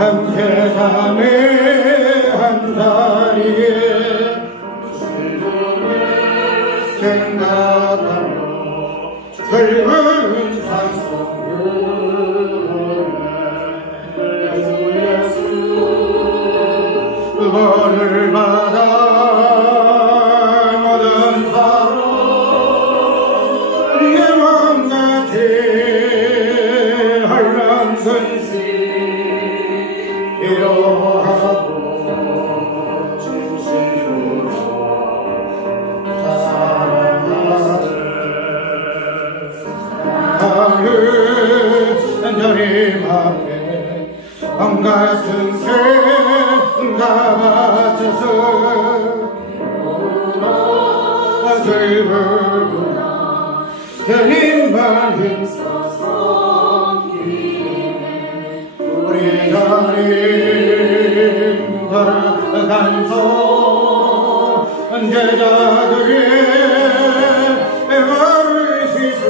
세상의 한 자리에 생각하며 붉은 산속에 예수 구원을 받아 모든 사람 내 맘같이 한란선시 기도하고 진심으로 사랑하세 사랑을 주님 앞에 밤같은 생각 받쳐서 즐거구나 주님만 힘써서 우리 하나님 걸어간소 제자들의 애를 씻을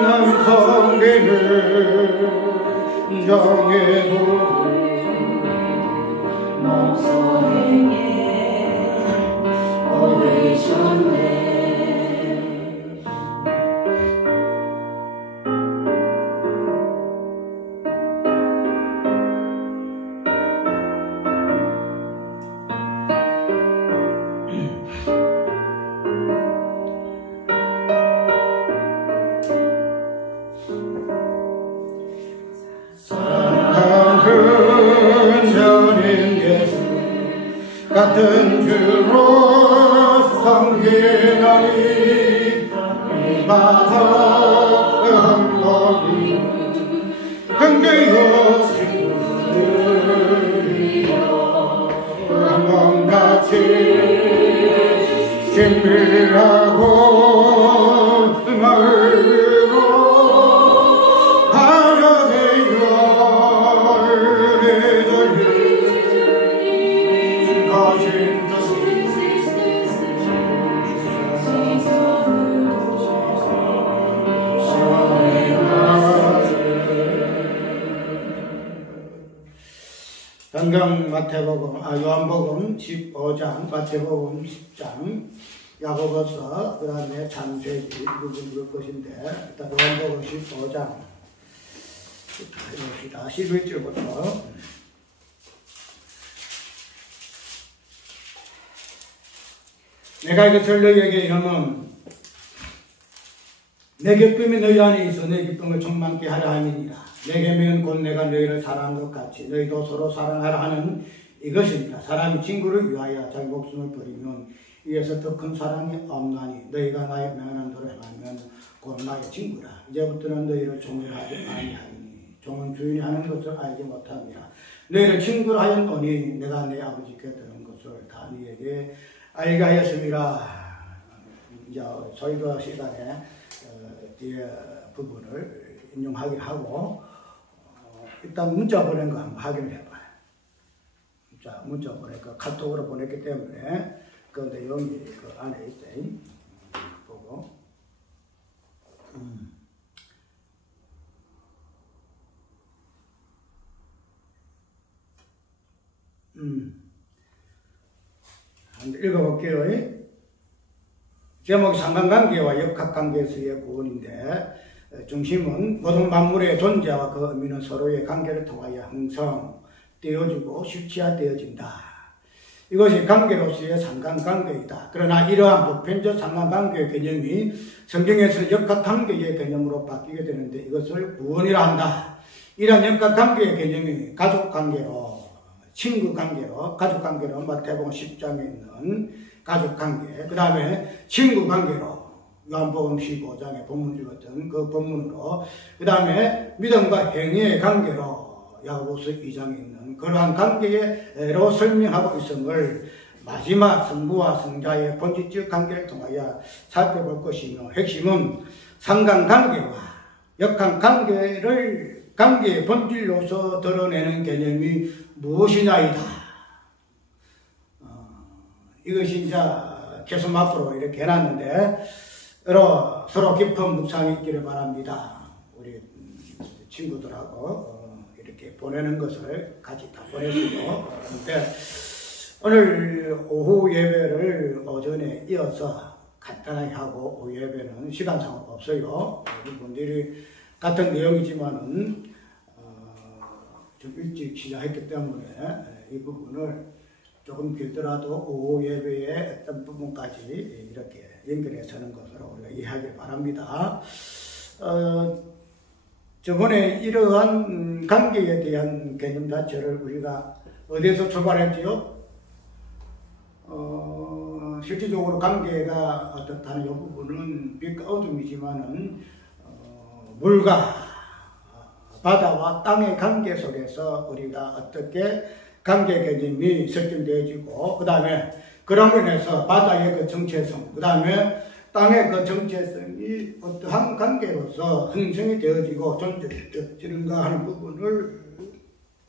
남성계를 정해도 목소리에 오르셨네. 같은 주로 섬기나니 이마서 한복이 긍정요 친구들이여 한번같이 신비하고 마음으로 하나의 열을 성경 요한복음 15장, 마태복음 10장, 야고보서, 그 다음에 창세기 읽을 것인데, 일단 요한복음 15장 읽읍시다. 11절부터. 내가 이것을 너희에게 이르면 내 기쁨이 너희 안에 있어 내 기쁨을 충만케 하려 함이니라. 내 계명은 곧 내가 너희를 사랑한 것 같이 너희도 서로 사랑하라 하는 이것입니다. 사람이 친구를 위하여 자기 목숨을 버리면 이에서 더 큰 사랑이 없나니 너희가 나의 명하는 대로 행하면 곧 나의 친구라. 이제부터는 너희를 종으로 하지 아니하니 종은 주인이 하는 것을 알지 못함이라. 너희를 친구로 하였노니 내가 내 아버지께 들은 것을 다 너희에게 알게 하였습니다. 이제 저희가 시간에 뒤에 부분을 인용하긴 하고 일단 문자 보낸 거 한번 확인을 해봐요. 문자 보내니까 카톡으로 보냈기 때문에 그 내용이 그 안에 있어요. 보고 한번 읽어볼게요. 제목이 상관관계와 역학관계에서의 구원인데 중심은 모든 만물의 존재와 그 의미는 서로의 관계를 통하여 형성되어지고 실체화되어진다. 이것이 관계로서의 상관관계이다. 그러나 이러한 보편적 상관관계의 개념이 성경에서 역학관계의 개념으로 바뀌게 되는데 이것을 구원이라 한다. 이러한 역학관계의 개념이 가족관계로, 친구관계로, 가족관계로 마태복음 10장에 있는 가족관계, 그 다음에 친구관계로 요한복음 15장에 본문 읽었던 그 본문으로, 그 다음에 믿음과 행위의 관계로 야고보서 2장에 있는 그러한 관계로 설명하고 있음을 마지막 성부와 성자의 본질적 관계를 통하여 살펴볼 것이며, 핵심은 상관관계와 역학관계를 관계의 본질로서 드러내는 개념이 무엇이냐이다. 이것이 이제 계속 앞으로 이렇게 해놨는데 서로 깊은 묵상이 있기를 바랍니다. 우리 친구들하고 이렇게 보내는 것을 같이 다 보냈어요. 그런데 오늘 오후 예배를 오전에 이어서 간단하게 하고 오후 예배는 시간상 없어요. 여러분들이 같은 내용이지만은 좀 일찍 시작했기 때문에 이 부분을 조금 길더라도 오후 예배의 어떤 부분까지 이렇게 연결해서 하는 것으로 우리가 이해하길 바랍니다. 저번에 이러한 관계에 대한 개념 자체를 우리가 어디에서 출발했지요? 실질적으로 관계가 어떻다는 이 부분은 빛과 어둠이지만은 물과 바다와 땅의 관계 속에서 우리가 어떻게 관계 개념이 설정되어지고, 그 다음에 그런 면에서 바다의 그 정체성, 그 다음에 땅의 그 정체성이 어떠한 관계로서 형성이 되어지고 존재되는가 하는 부분을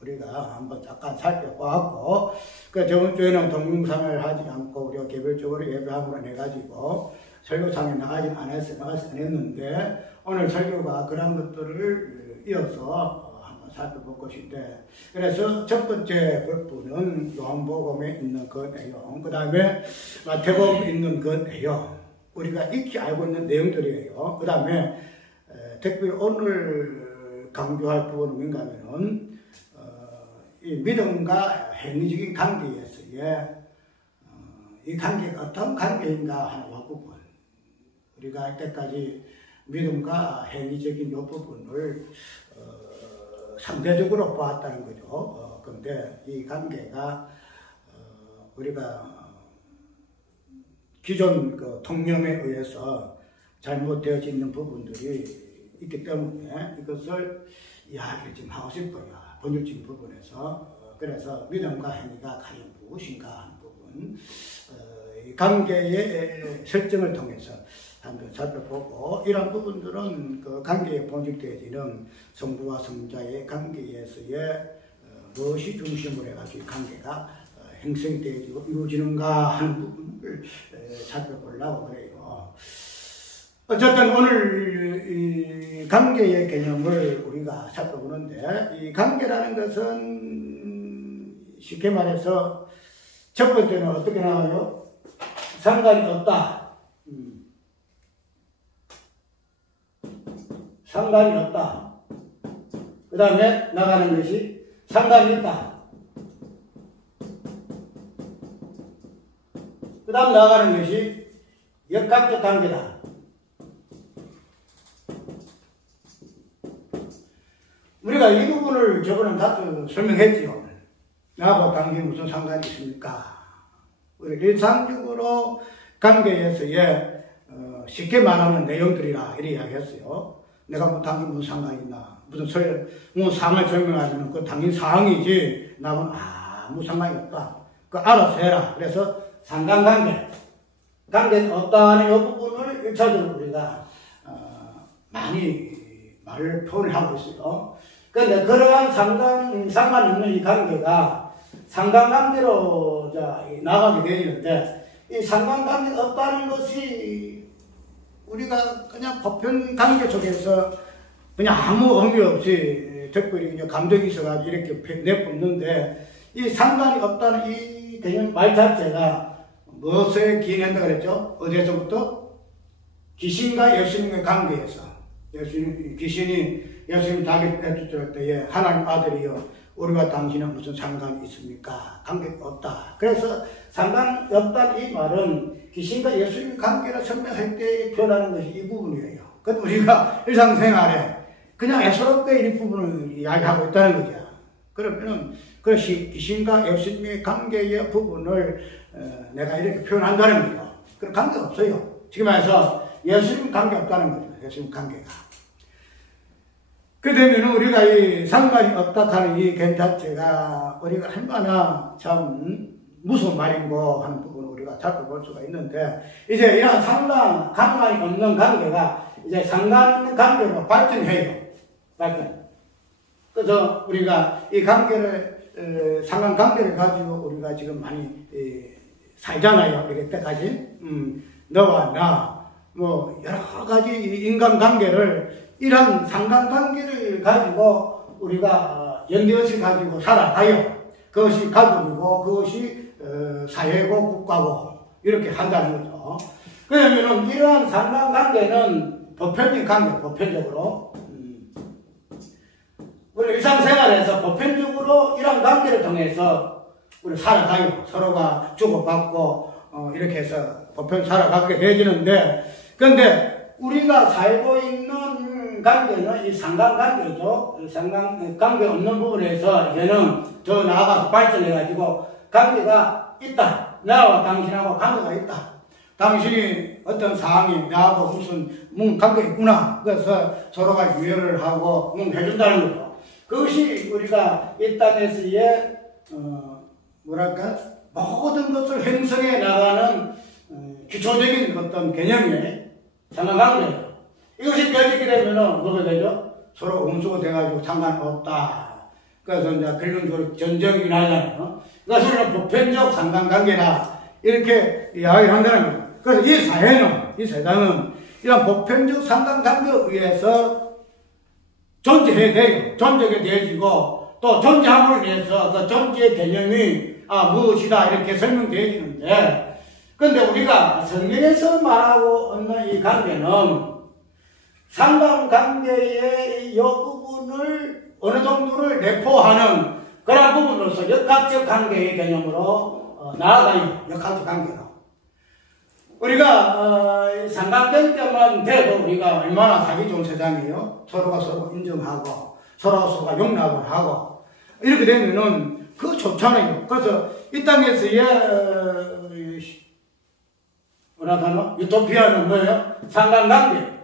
우리가 한번 잠깐 살펴보았고, 그 저번 주에는 동영상을 하지 않고 우리가 개별적으로 예배함으로 해가지고 설교상에 나가지 않았는데, 오늘 설교가 그런 것들을 이어서 한번 살펴볼 것인데, 그래서 첫 번째 부분은 요한복음에 있는 그 내용, 그 다음에 마태복음에 있는 그 내용, 우리가 익히 알고 있는 내용들이에요. 그 다음에 특별히 오늘 강조할 부분은 뭔가 하면은 이 믿음과 행위적인 관계에서의 이 관계가 어떤 관계인가 하는 이 부분, 우리가 이때까지 믿음과 행위적인 이 부분을 상대적으로 보았다는 거죠. 그런데 이 관계가 우리가 기존 그 통념에 의해서 잘못되어져 있는 부분들이 있기 때문에 이것을 이야기를 좀 하고 싶어요. 본질적인 부분에서. 그래서 믿음과 행위가 과연 무엇인가 하는 부분, 이 관계의 설정을 통해서 한번 살펴보고, 이런 부분들은 그 관계에 본질되어지는 성부와 성자의 관계에서의 무엇이 중심으로 해가지고 관계가 형성이 되어지고 이루어지는가 하는 부분을 살펴보려고 그래요. 어쨌든 오늘 이 관계의 개념을 우리가 살펴보는데, 이 관계라는 것은 쉽게 말해서 첫 번째는 어떻게 나와요? 상관이 없다. 상관이 없다. 그 다음에 나가는 것이 상관이 있다. 그 다음 나가는 것이 역학적 관계다. 우리가 이 부분을 저번에 다 설명했지요. 나하고 관계에 무슨 상관이 있습니까? 우리 일상적으로 관계에서의 쉽게 말하는 내용들이라 이렇게 이야기했어요. 내가 뭐 당연히 무슨 상관이 있나? 무슨 상을 설명하면 그 당연히 상황이지. 나는 아무 상관이 없다. 그 알아서 해라. 그래서 상관관계. 관계는 없다는 이 부분을 1차적으로 우리가 많이 말을 표현을 하고 있어요. 그런데 그러한 상관없는 이 관계가 상관관계로 나가게 되는데, 이 상관관계가 없다는 것이 우리가 그냥 보편 관계 속에서 그냥 아무 의미 없이 특별히 그냥 감정이 있어가지고 이렇게 내뿜는데, 이 상관이 없다는 이 개념 말 자체가 무엇에 기인한다 그랬죠? 어디에서부터? 귀신과 예수님의 관계에서. 귀신이 예수님 자기 애투질 때에 하나님 아들이여 우리와 당신은 무슨 상관이 있습니까? 관계가 없다. 그래서 상관이 없다는 이 말은 귀신과 예수님의 관계를 설명할 때 표현하는 것이 이 부분이에요. 그래서 우리가 일상생활에 그냥 애스럽게 이 부분을 이야기하고 있다는 거죠. 그러면은 그것이 귀신과 예수님의 관계의 부분을 내가 이렇게 표현한다는 거죠. 그런 관계가 없어요. 지금 해서 예수님 관계 없다는 거죠. 예수님 관계가. 그러면 우리가 이 상관이 없다 하는 이 개념 자체가 우리가 얼마나 참 무서운 말인고 하는 부분을 우리가 살펴볼 수가 있는데, 이제 이런 상관이 없는 관계가 이제 상관 있는 관계로 발전해요. 그래서 우리가 이 관계를, 상관관계를 가지고 우리가 지금 많이 살잖아요. 이때까지. 너와 나, 뭐 여러 가지 인간관계를, 이런 상관관계를 가지고 우리가 연대의식을 가지고 살아가요. 그것이 가족이고 그것이 사회고 국가고 이렇게 한다는 거죠. 그러면은 이러한 상관관계는 보편적인 관계, 보편적으로 우리 일상생활에서 보편적으로 이런 관계를 통해서 우리 살아가요. 서로가 주고받고 이렇게 해서 보편 살아가게 되지는데, 그런데 우리가 살고 있는 관계는 이 상관관계죠. 상관관계 없는 부분에서 이제는 더 나아가서 발전해가지고 관계가 있다. 나와 당신하고 관계가 있다. 당신이 어떤 상황이 나하고 무슨 관계가 있구나. 그래서 서로가 유예를 하고 해준다는 거죠. 그것이 우리가 이 땅에서의 모든 것을 형성해 나가는 기초적인 어떤 개념의 상관관계예요. 이것이 깨지게 되면 뭐가 되죠? 서로 음수가 돼가지고 상관없다. 그래서 이제 결론적으로 전쟁이 나잖아요. 그래서 우리는 보편적 상관관계다. 이렇게 이야기를 한다는 거예요. 그래서 이 사회는, 이 세상은 이런 보편적 상관관계에 의해서 존재해야 돼요. 존재가 되어지고 또 존재함으로 인해서 그 존재의 개념이 무엇이다 이렇게 설명되어지는데, 그런데 우리가 성경에서 말하고 있는 이 관계는 상관관계의 이 부분을 어느 정도를 내포하는 그런 부분으로서 역학적 관계의 개념으로 나아가요. 역학적 관계로. 우리가 상관관계만 돼도 우리가 얼마나 살기 좋은 세상이에요. 서로가 서로 인정하고 서로가 용납을 하고 이렇게 되면은 그거 좋잖아요. 그래서 이 땅에서의 유토피아는 뭐예요? 상관관계.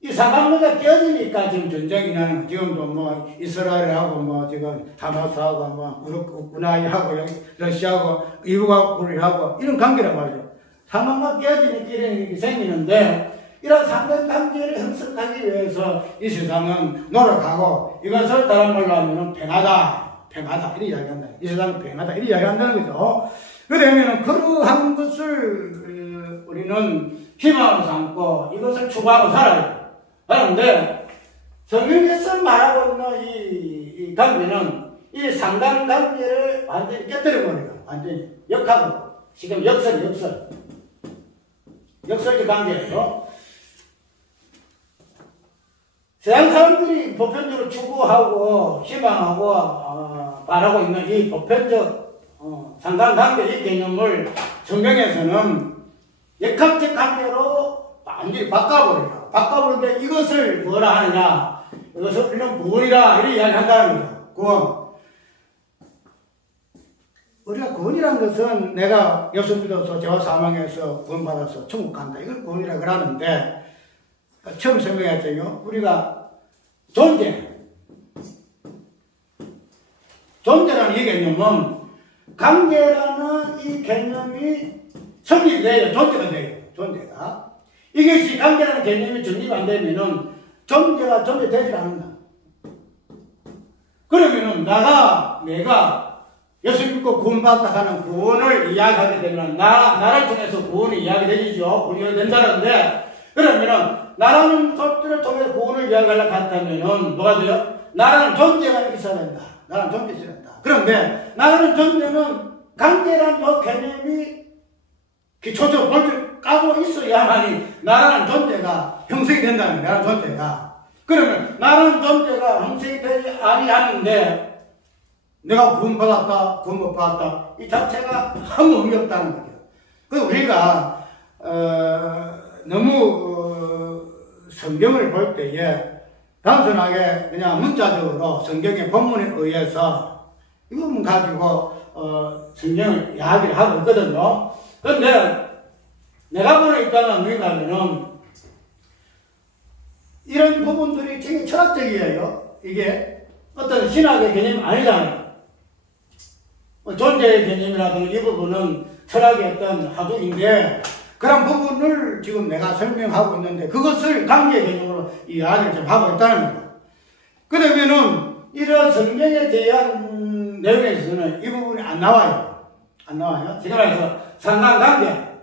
이 상관관계가 깨지니까 지금 전쟁이 나는, 지금도 뭐 이스라엘하고 지금 하마스하고 우크라이나하고 러시아하고 미국하고 우리하고 이런 관계란 말이죠. 상관관계 깨지니까 이런 일이 생기는데, 이런 상관관계를 형성하기 위해서 이 세상은 노력하고 이것을 다른 말로 하면 평화다, 이렇게 이야기한다. 이 세상은 평화다, 이렇게 이야기한다는 거죠. 그러면 그러한 것을 우리는 희망으로 삼고 이것을 추구하고 살아요. 그런데 성경에서 말하고 있는 이 관계는 이 상관관계를 완전히 깨뜨려버려요. 완전히 역학으로. 지금 역설적 관계예요. 세상 사람들이 보편적으로 추구하고 희망하고 바라고 있는 이 보편적 상관관계의 개념을 성경에서는 역학적 관계로 완전히 바꿔버려요. 바꿔버리는데 이것을 뭐라 하느냐, 이것을 우리는 구원이라 이렇게 이야기한다는 거예요. 구원. 우리가 구원이라는 것은 내가 예수 믿어서 죄와 사망해서 구원받아서 천국 간다, 이걸 구원이라 그러는데, 처음 설명했잖아요. 우리가 존재라는 이 개념은 관계라는 이 개념이 성립돼요. 존재가 돼요. 존재가. 이것이 관계라는 개념이 정립 안 되면은 존재가 존재되지 않는다. 그러면은 내가 예수 믿고 구원받다 하는 구원을 이야기하게 되면 나를 통해서 구원이 이야기되죠. 구원이 된다는데, 그러면은 나라는 소리를 통해서 구원을 이야기하려고 한다면은 뭐가 돼요? 나라는 존재가 있어야 된다. 나라는 존재가 있어야 된다. 그런데 나라는 존재는 관계라는 그 개념이 기초적으로 볼줄 까고 있어야만이 나라는 존재가 형성이 된다는 거예요. 나라는 존재가. 그러면 나라는 존재가 형성이 되지 아니하는데 내가 구원받았다, 구원 못 받았다, 이 자체가 아무 의미 없다는 거죠. 그래서 우리가 너무 성경을 볼 때에 단순하게 그냥 문자적으로 성경의 본문에 의해서 이것만 가지고 성경을 이야기를 하고 있거든요. 그런데 내가 보는 입장은 뭐냐면은 이런 부분들이 되게 철학적이에요. 이게 어떤 신학의 개념이 아니잖아요. 존재의 개념이라든가 이 부분은 철학의 어떤 하도인데, 그런 부분을 지금 내가 설명하고 있는데 그것을 관계 개념으로 이야기를 좀 하고 있다는 거예요. 그러면은 이런 성경에 대한 내용에서는 이 부분이 안 나와요. 제가 말해서 상관관계.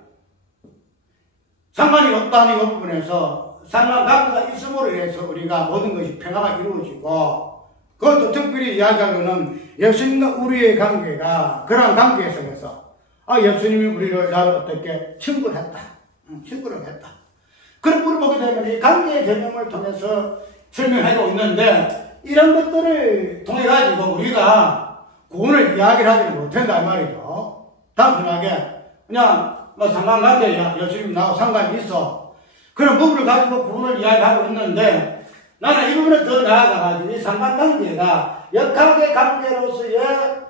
상관이 없다는 이 부분에서 상관관계가 있음으로 인해서 우리가 모든 것이 평화가 이루어지고, 그것도 특별히 이야기하고는 예수님과 우리의 관계가 그러한 관계 속에서 예수님이 우리를 나를 어떻게 친구를 했다. 친구를 했다. 그런 물어보게 되면 이 관계의 개념을 통해서 설명하고 있는데 이런 것들을 통해 가지고 우리가 구원을 이야기를 하지는 못한다 말이죠. 단순하게 그냥 뭐 상관관계야. 예수님 나하고 상관이 있어. 그런 부분을 가지고 구원을 이야기하고 있는데 나는 이 부분을 더 나아가가지고 이 상관관계가 역학의 관계로서의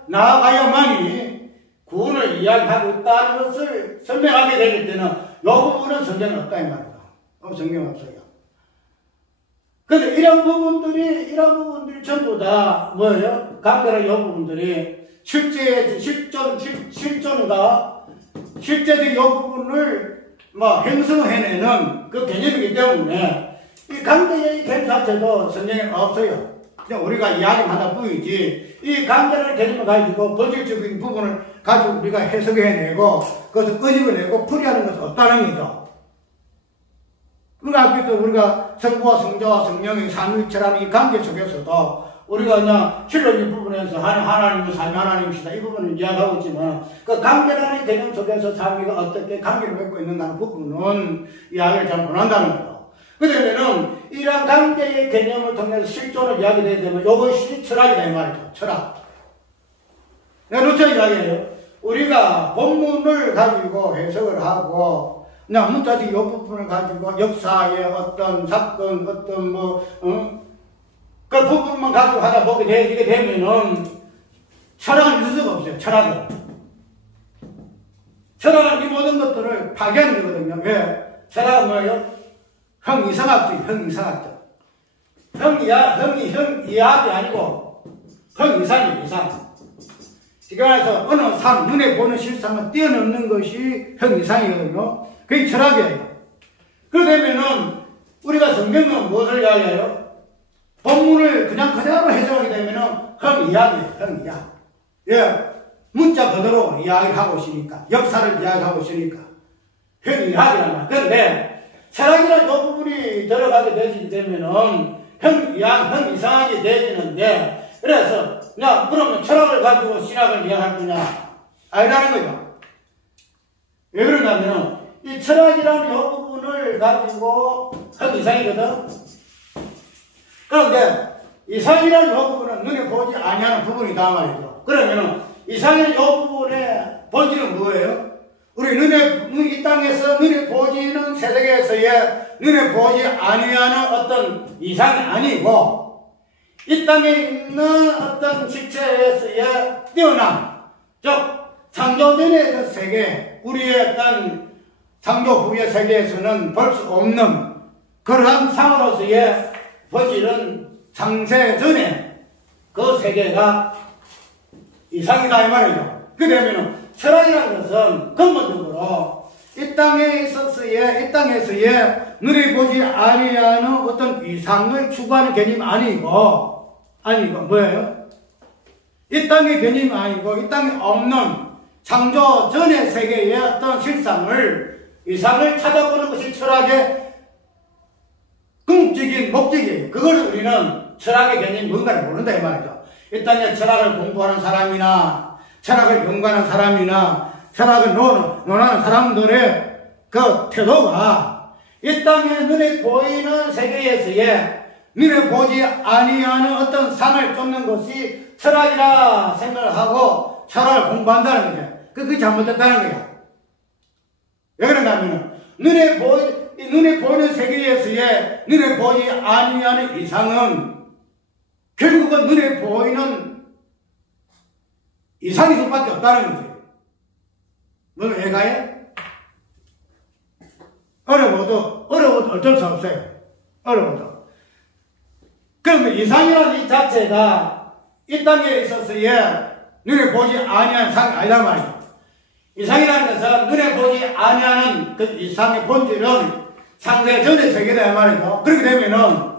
나아가야만이 구원을 이야기하고 있다는 것을 설명하게 되기 때문에 이 부분은 성경에 없다 이 말이다. 성경 없어요. 근데 이런 부분들이 전부 다 뭐예요? 관계의 이 부분들이 실존과 실제적 이 부분을 형성해내는 그 개념이기 때문에 이 관계의 개념 자체도 성경에 없어요. 그냥 우리가 이야기만 하다 뿐이지 이 관계를 개념을 가지고 본질적인 부분을 가지고 우리가 해석해내고 그것을 끄집어내고 풀이하는 것은 없다는 거죠. 우리가 성부와 성자와 성령의 삼위일체라는 이 관계 속에서도 우리가 그냥 실론의 부분에서 하나님은 삼위 하나님이시다 이 부분을 이야기하고 있지만 그 관계라는 개념 속에서 삼위가 어떻게 관계를 맺고 있는가는 부분은 이야기를 잘 못한다는 거죠. 그러면은 이런 관계의 개념을 통해서 실존을 이야기되게 되면 이것이 철학이다 이 말이죠. 철학. 내가 누차 이야기해요. 우리가 본문을 가지고 해석을 하고 그냥 문자적 이 부분을 가지고 역사의 어떤 사건 어떤 그 부분만 가지고 하다 보게 되게 되면은 철학은 있을 수가 없어요. 철학은 이 모든 것들을 파괴하는 거거든요. 왜? 철학은 뭐예요? 형이상학적. 형이학이 아니고 형이상이에요. 이상. 그래서 어느 상, 눈에 보는 실상을 뛰어넘는 것이 형이상이거든요. 그게 철학이에요. 그러면은 우리가 성경은 무엇을 이야기해요? 본문을 그냥 그대로 해석하게 되면은 형이야기예요. 형이야. 예. 문자 그대로 이야기하고 있으니까. 역사를 이야기하고 있으니까. 형이야기란 말. 그런데 철학이라는 그 부분이 들어가게 되면은 형이상하게 되지는데 그래서 그러면 철학을 가지고 신학을 이야기할 거냐? 아니라는 거죠. 왜 그러냐면은 이 철학이라는 이 부분을 가지고 형이상이거든. 그런데 이상이라는 이 부분은 눈에 보지 아니하는 부분이다 말이죠. 그러면은 이상이라는 이 부분의 본질은 뭐예요? 우리 이 땅에서 눈에 보지는 세상에서의 눈에 보지 아니하는 어떤 이상이 아니고 이 땅에 있는 어떤 실체에서의 뛰어남, 즉 창조전의 그 세계, 우리의 어떤 창조 후의 세계에서는 볼 수 없는 그러한 상으로서의 본질은 창세전에 그 세계가 이상이다 이 말이죠. 그러면은 철학이라는 것은 근본적으로 이 땅에서의 눈에 보지 아니하는 어떤 이상을 추구하는 개념이 아니고 뭐예요? 이 땅의 개념이 아니고 이 땅에 없는 창조 전의 세계의 어떤 이상을 찾아보는 것이 철학의 궁극적인 목적이에요. 그걸 우리는 철학의 개념이 뭔가를 모른다 이 말이죠. 이 땅에 철학을 공부하는 사람이나 철학을 연구하는 사람이나 철학을 논하는 사람들의 그 태도가 이 땅에 눈에 보이는 세계에서의 눈에 보지 아니하는 어떤 상을 쫓는 것이 철학이라 생각을 하고 철학을 공부한다는 거죠. 그게 잘못됐다는 거야. 왜 그런가 하면 눈에 보이는 세계에서의 눈에 보지 아니하는 이상은 결국은 눈에 보이는 이상이 수밖에 없다는 거지. 너는 왜 가해? 어려워도 어쩔 수 없어요. 어려워도. 그러면 이상이라는 이 자체가 이 땅에 있어서의 눈에 보지 아니하는 상이 아니란 말이에요. 이상이라는 것은 눈에 보지 아니하는 그 이상의 본질은 상세전의 세계다 말이죠. 그렇게 되면은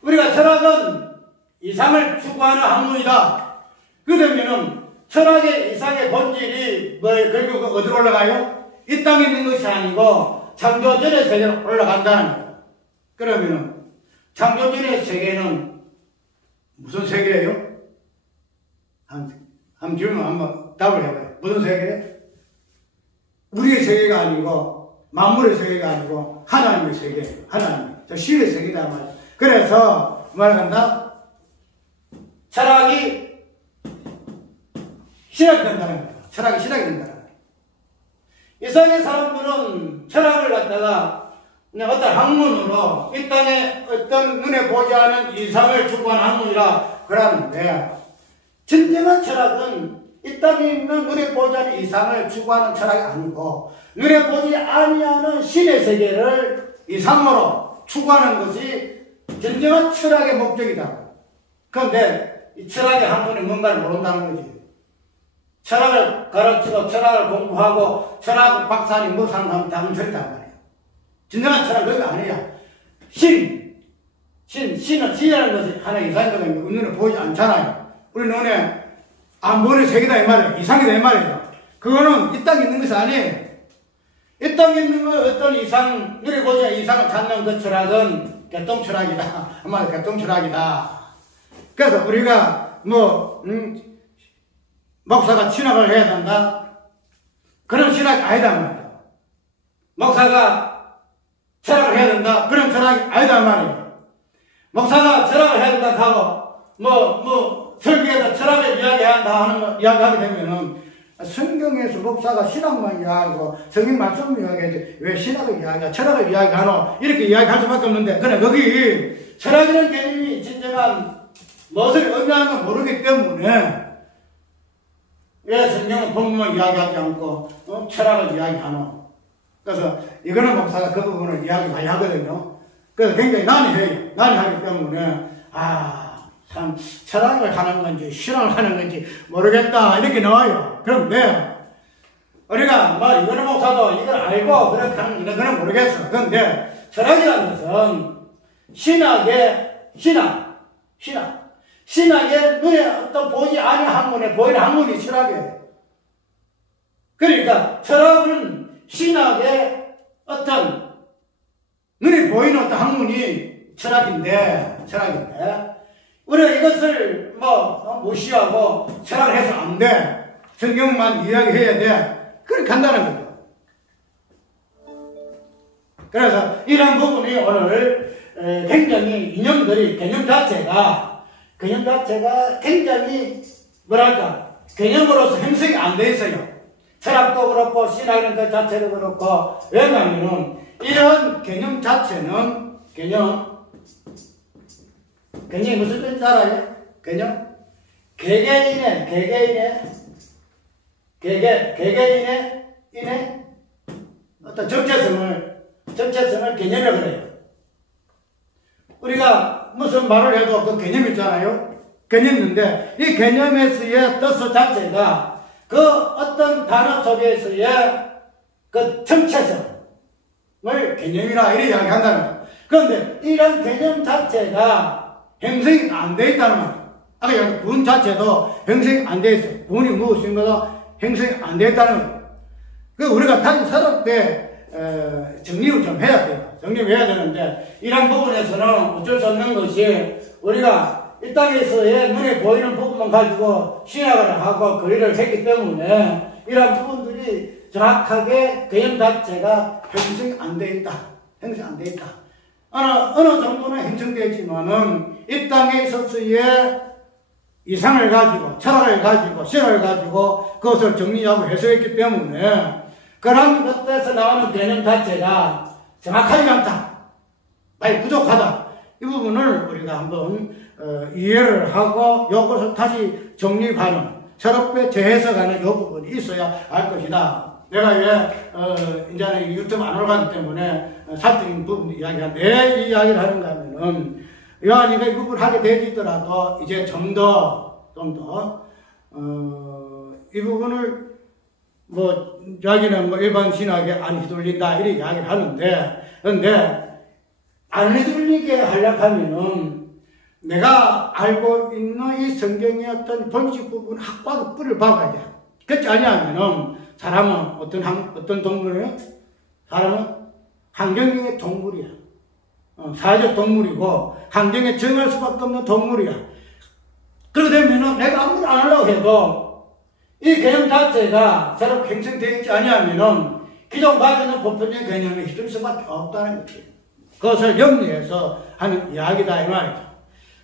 우리가 철학은 이상을 추구하는 학문이다. 그러면은 철학의 이상의 본질이 결국 어디로 올라가요? 이 땅에 있는 것이 아니고 창조전의 세계로 올라간다는 거예요. 그러면은 창조전의 세계는 무슨 세계예요? 한 질문 한번 답을 해봐요. 무슨 세계예요? 우리의 세계가 아니고 만물의 세계가 아니고 하나님의 세계예요. 하나님, 저 신의 세계다 말이에요. 그래서 말한다. 철학이 신학이 된다는 거예요. 철학이 신학이 된다는 거예요. 이상의 사람들은 철학을 갖다가 어떤 학문으로 이 땅에 어떤 눈에 보지 않은 이상을 추구하는 학문이라 그러는데, 진정한 철학은 이 땅에 있는 눈에 보지 않는 이상을 추구하는 철학이 아니고 눈에 보지 아니하는 신의 세계를 이상으로 추구하는 것이 진정한 철학의 목적이다. 그런데 이 철학의 학문이 뭔가를 모른다는 거지. 철학을 가르치고 철학을 공부하고 철학 박사님 뭐 사는 사람 당연히 절대 안 말이야. 진정한 철학은 그게 아니야. 신이라는 것이 하나의 이상이거든요. 우리 눈에 보이지 않잖아요. 우리 눈에 안 보이는 세계다 이 말이에요. 이상이다 이 말이에요. 그거는 이 땅에 있는 것이 아니에요. 이 땅에 있는 건 어떤 이상, 눈에 보지 않는 이상을 찾는 그 철학은 개똥철학이다. 한마디로 개똥철학이다. 그래서 우리가 목사가 신학을 해야 된다. 그런 신학이 아니다 말이에요. 목사가 철학을 해야 된다. 그런 철학이 아니다 말이에요. 목사가 철학을 해야 된다 하고 설교에서 철학을 이야기한다 하는 거 이야기하게 되면은 성경에서 목사가 신학만 이야기하고 성경 말씀을 이야기하지 왜 신학을 이야기하고 철학을 이야기하노? 이렇게 이야기할 수밖에 없는데, 그래 거기 철학이라는 개념이 진정한 무엇을 의미하는 걸 모르기 때문에 왜 성경은 본문을 이야기하지 않고 철학을 이야기하노? 그래서 이거는 목사가 그 부분을 이야기해야 하거든요. 그래서 굉장히 난해하기 때문에 참 철학을 하는 건지 신학을 하는 건지 모르겠다 이렇게 나와요. 그런데 우리가 이거는 목사도 이걸 알고 그렇게 하는 이거는 모르겠어. 그런데 철학이라는 것은 신학의 눈에 어떤 보지 않은 학문에 보이는 학문이 철학이에요. 그러니까 철학은 신학의 어떤 눈에 보이는 어떤 학문이 철학인데 우리가 이것을 무시하고 철학을 해서 안 돼. 성경만 이야기해야 돼. 그렇게 한다는 거죠. 그래서 이런 부분이 오늘 굉장히 개념 자체가 굉장히 개념으로서 형성이 안 돼 있어요. 철학도 그렇고 신학이라는 것 자체도 그렇고. 왜냐하면 이런 개념 자체는 개념이 무슨 뜻인지 알아요? 개념? 개개인의 어떤 정체성을 개념이라고 그래요. 우리가 무슨 말을 해도 그 개념이 있잖아요. 개념이 있는데 이 개념에서의 뜻 자체가 그 어떤 단어 속에서의 그 정체성을 개념이라 이렇게 이야기한다는 거예요. 그런데 이런 개념 자체가 형성이 안 돼 있다는 말이에요. 아까 분 자체도 형성이 안 돼 있어요. 분이 무엇인가도 형성이 안 돼 있다는 거예요. 그 우리가 다시 살을 때 정리를 좀 해야 돼요. 정리를 해야 되는데 이런 부분에서는 어쩔 수 없는 것이 우리가 이 땅에서의 눈에 보이는 부분만 가지고 신학을 하고 거리를 했기 때문에 이런 부분들이 정확하게 개념 자체가 형성이 안 돼 있다. 어느 정도는 형성되지만은 이 땅에 있어서의 이상을 가지고 철학을 가지고 신학을 가지고 그것을 정리하고 해석했기 때문에 그런 것에서 나오는 개념 자체가 정확하지 않다. 많이 부족하다. 이 부분을 우리가 한번 이해를 하고 이것을 다시 정립하는 새롭게 재해석하는 이 부분이 있어야 할 것이다. 내가 왜 이제는 유튜브 안 올라가기 때문에 사적인 부분 이야기하는데 왜 이 이야기를 하는가 하면은 요한이가 이 부분을 하게 되더라도 이제 좀 더 이 부분을 자기는 일반 신학에 안 휘둘린다 이렇게 이야기를 하는데, 그런데 안 휘둘리게 하려고 하면은 내가 알고 있는 이 성경의 어떤 본질 부분 학과의 뿔을 박아야 돼. 그렇지 아니하면은 사람은 어떤 동물이에요? 사람은 환경의 동물이야. 사회적 동물이고 환경에 적응할 수밖에 없는 동물이야. 내가 아무리 안 하려고 해도 이 개념 자체가 새로 형성되어 있지 않으면은 기존 가지는 보편적 개념에 휘둘릴 수밖에 없다는 거지. 그것을 염려해서 하는 이야기다 이 말이죠.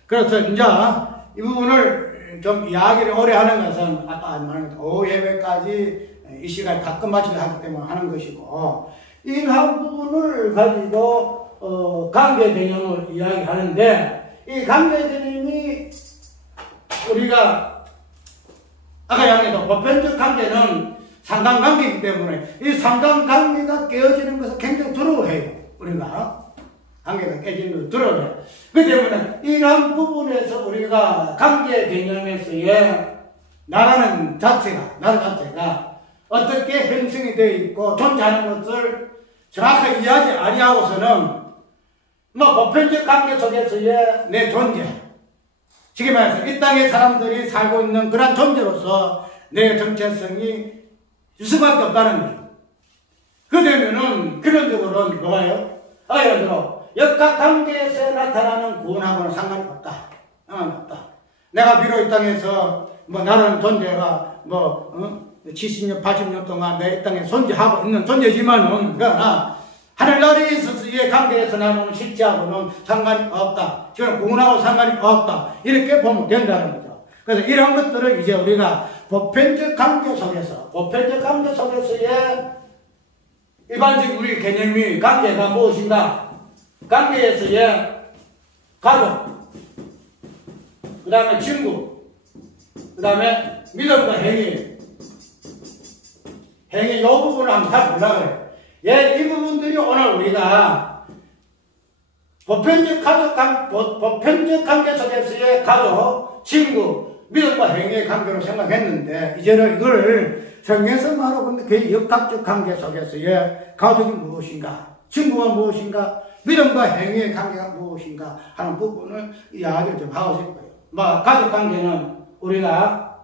그래서 이제 이 부분을 좀 이야기를 오래 하는 것은 아까 말한 오후 예배까지 이 시간에 다 끝마치려 하기 때문에 하는 것이고, 이러한 부분을 가지고 관계 개념을 이야기하는데, 이 관계 개념이 우리가 아까 이야기했던 보편적 관계는 상관관계이기 때문에 이 상관관계가 깨어지는 것은 굉장히 두려워해요. 우리가 관계가 깨지는 것을 두려워해요. 그렇기 때문에 이러한 부분에서 우리가 관계 개념에서의 나라 자체가 어떻게 형성이 되어 있고 존재하는 것을 정확하게 이해하지 아니하고서는 보편적 관계 속에서의 내 존재, 지금 말해서 이 땅에 사람들이 살고 있는 그런 존재로서 내 정체성이 있을 수밖에 없다는 거죠. 그러면은 근원적으로는 뭐가요? 예를 들어 역학관계에서 나타나는 구원하고는 상관이 없다. 내가 비록 이 땅에서 나라는 존재가 70년, 80년 동안 내 이 땅에 존재하고 있는 존재지만은, 그러나 하늘나라에 있어서의 관계에서 나누는 실제하고는 상관이 없다. 지금 구원하고 상관이 없다. 이렇게 보면 된다는 거죠. 그래서 이런 것들을 이제 우리가 보편적 관계 속에서의 일반적 우리 개념이 관계가 무엇인가? 관계에서의 가족, 그 다음에 친구, 그 다음에 믿음과 행위 이 부분을 한번 살펴보려고 해요. 이 부분들이 오늘 우리가 보편적 관계 속에서의 가족, 친구, 믿음과 행위의 관계로 생각했는데, 이제는 이걸 성경에서 말하고 있는 그 역학적 관계 속에서의 가족이 무엇인가, 친구가 무엇인가, 믿음과 행위의 관계가 무엇인가 하는 부분을 이야기를 좀 하고 싶어요. 가족 관계는 우리가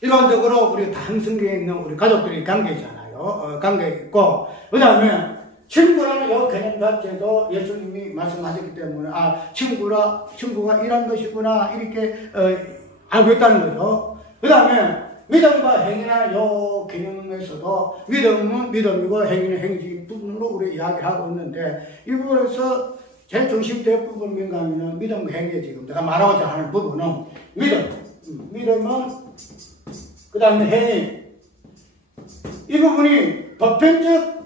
일반적으로 우리 다 형성되어 있는 우리 가족들의 관계잖아요. 관계 있고, 그 다음에 친구라는 이 개념 자체도 예수님이 말씀하셨기 때문에 친구가 이런 것이구나 이렇게 알고 있다는 거죠. 그 다음에 믿음과 행위나 이 개념에서도 믿음은 믿음이고 행위는 행위적인 부분으로 우리 이야기를 하고 있는데, 이 부분에서 제일 중심될 부분이 뭔가 하면 믿음과 행위에 지금 내가 말하고자 하는 부분은 믿음은 그 다음에 행위, 이 부분이 보편적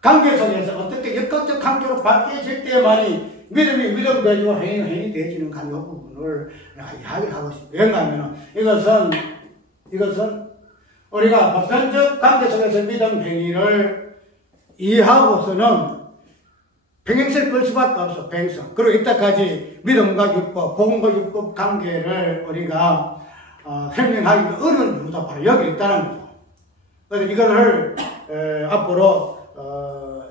관계 속에서 어떻게 역학적 관계로 바뀌어질 때만이 믿음이 믿음 되고 행위는 행위 되어지는 관계 부분을 이야기를 하고 싶어요. 왜냐하면 이것은 우리가 보편적 관계 속에서 믿음 행위를 이해하고서는 평행선을 끌 수밖에 없어. 평행선. 그리고 이때까지 믿음과 율법, 복음과 율법 관계를 우리가 설명하기도 어려운 이유도 바로 여기 있다는 거죠. 그래서 이거를 앞으로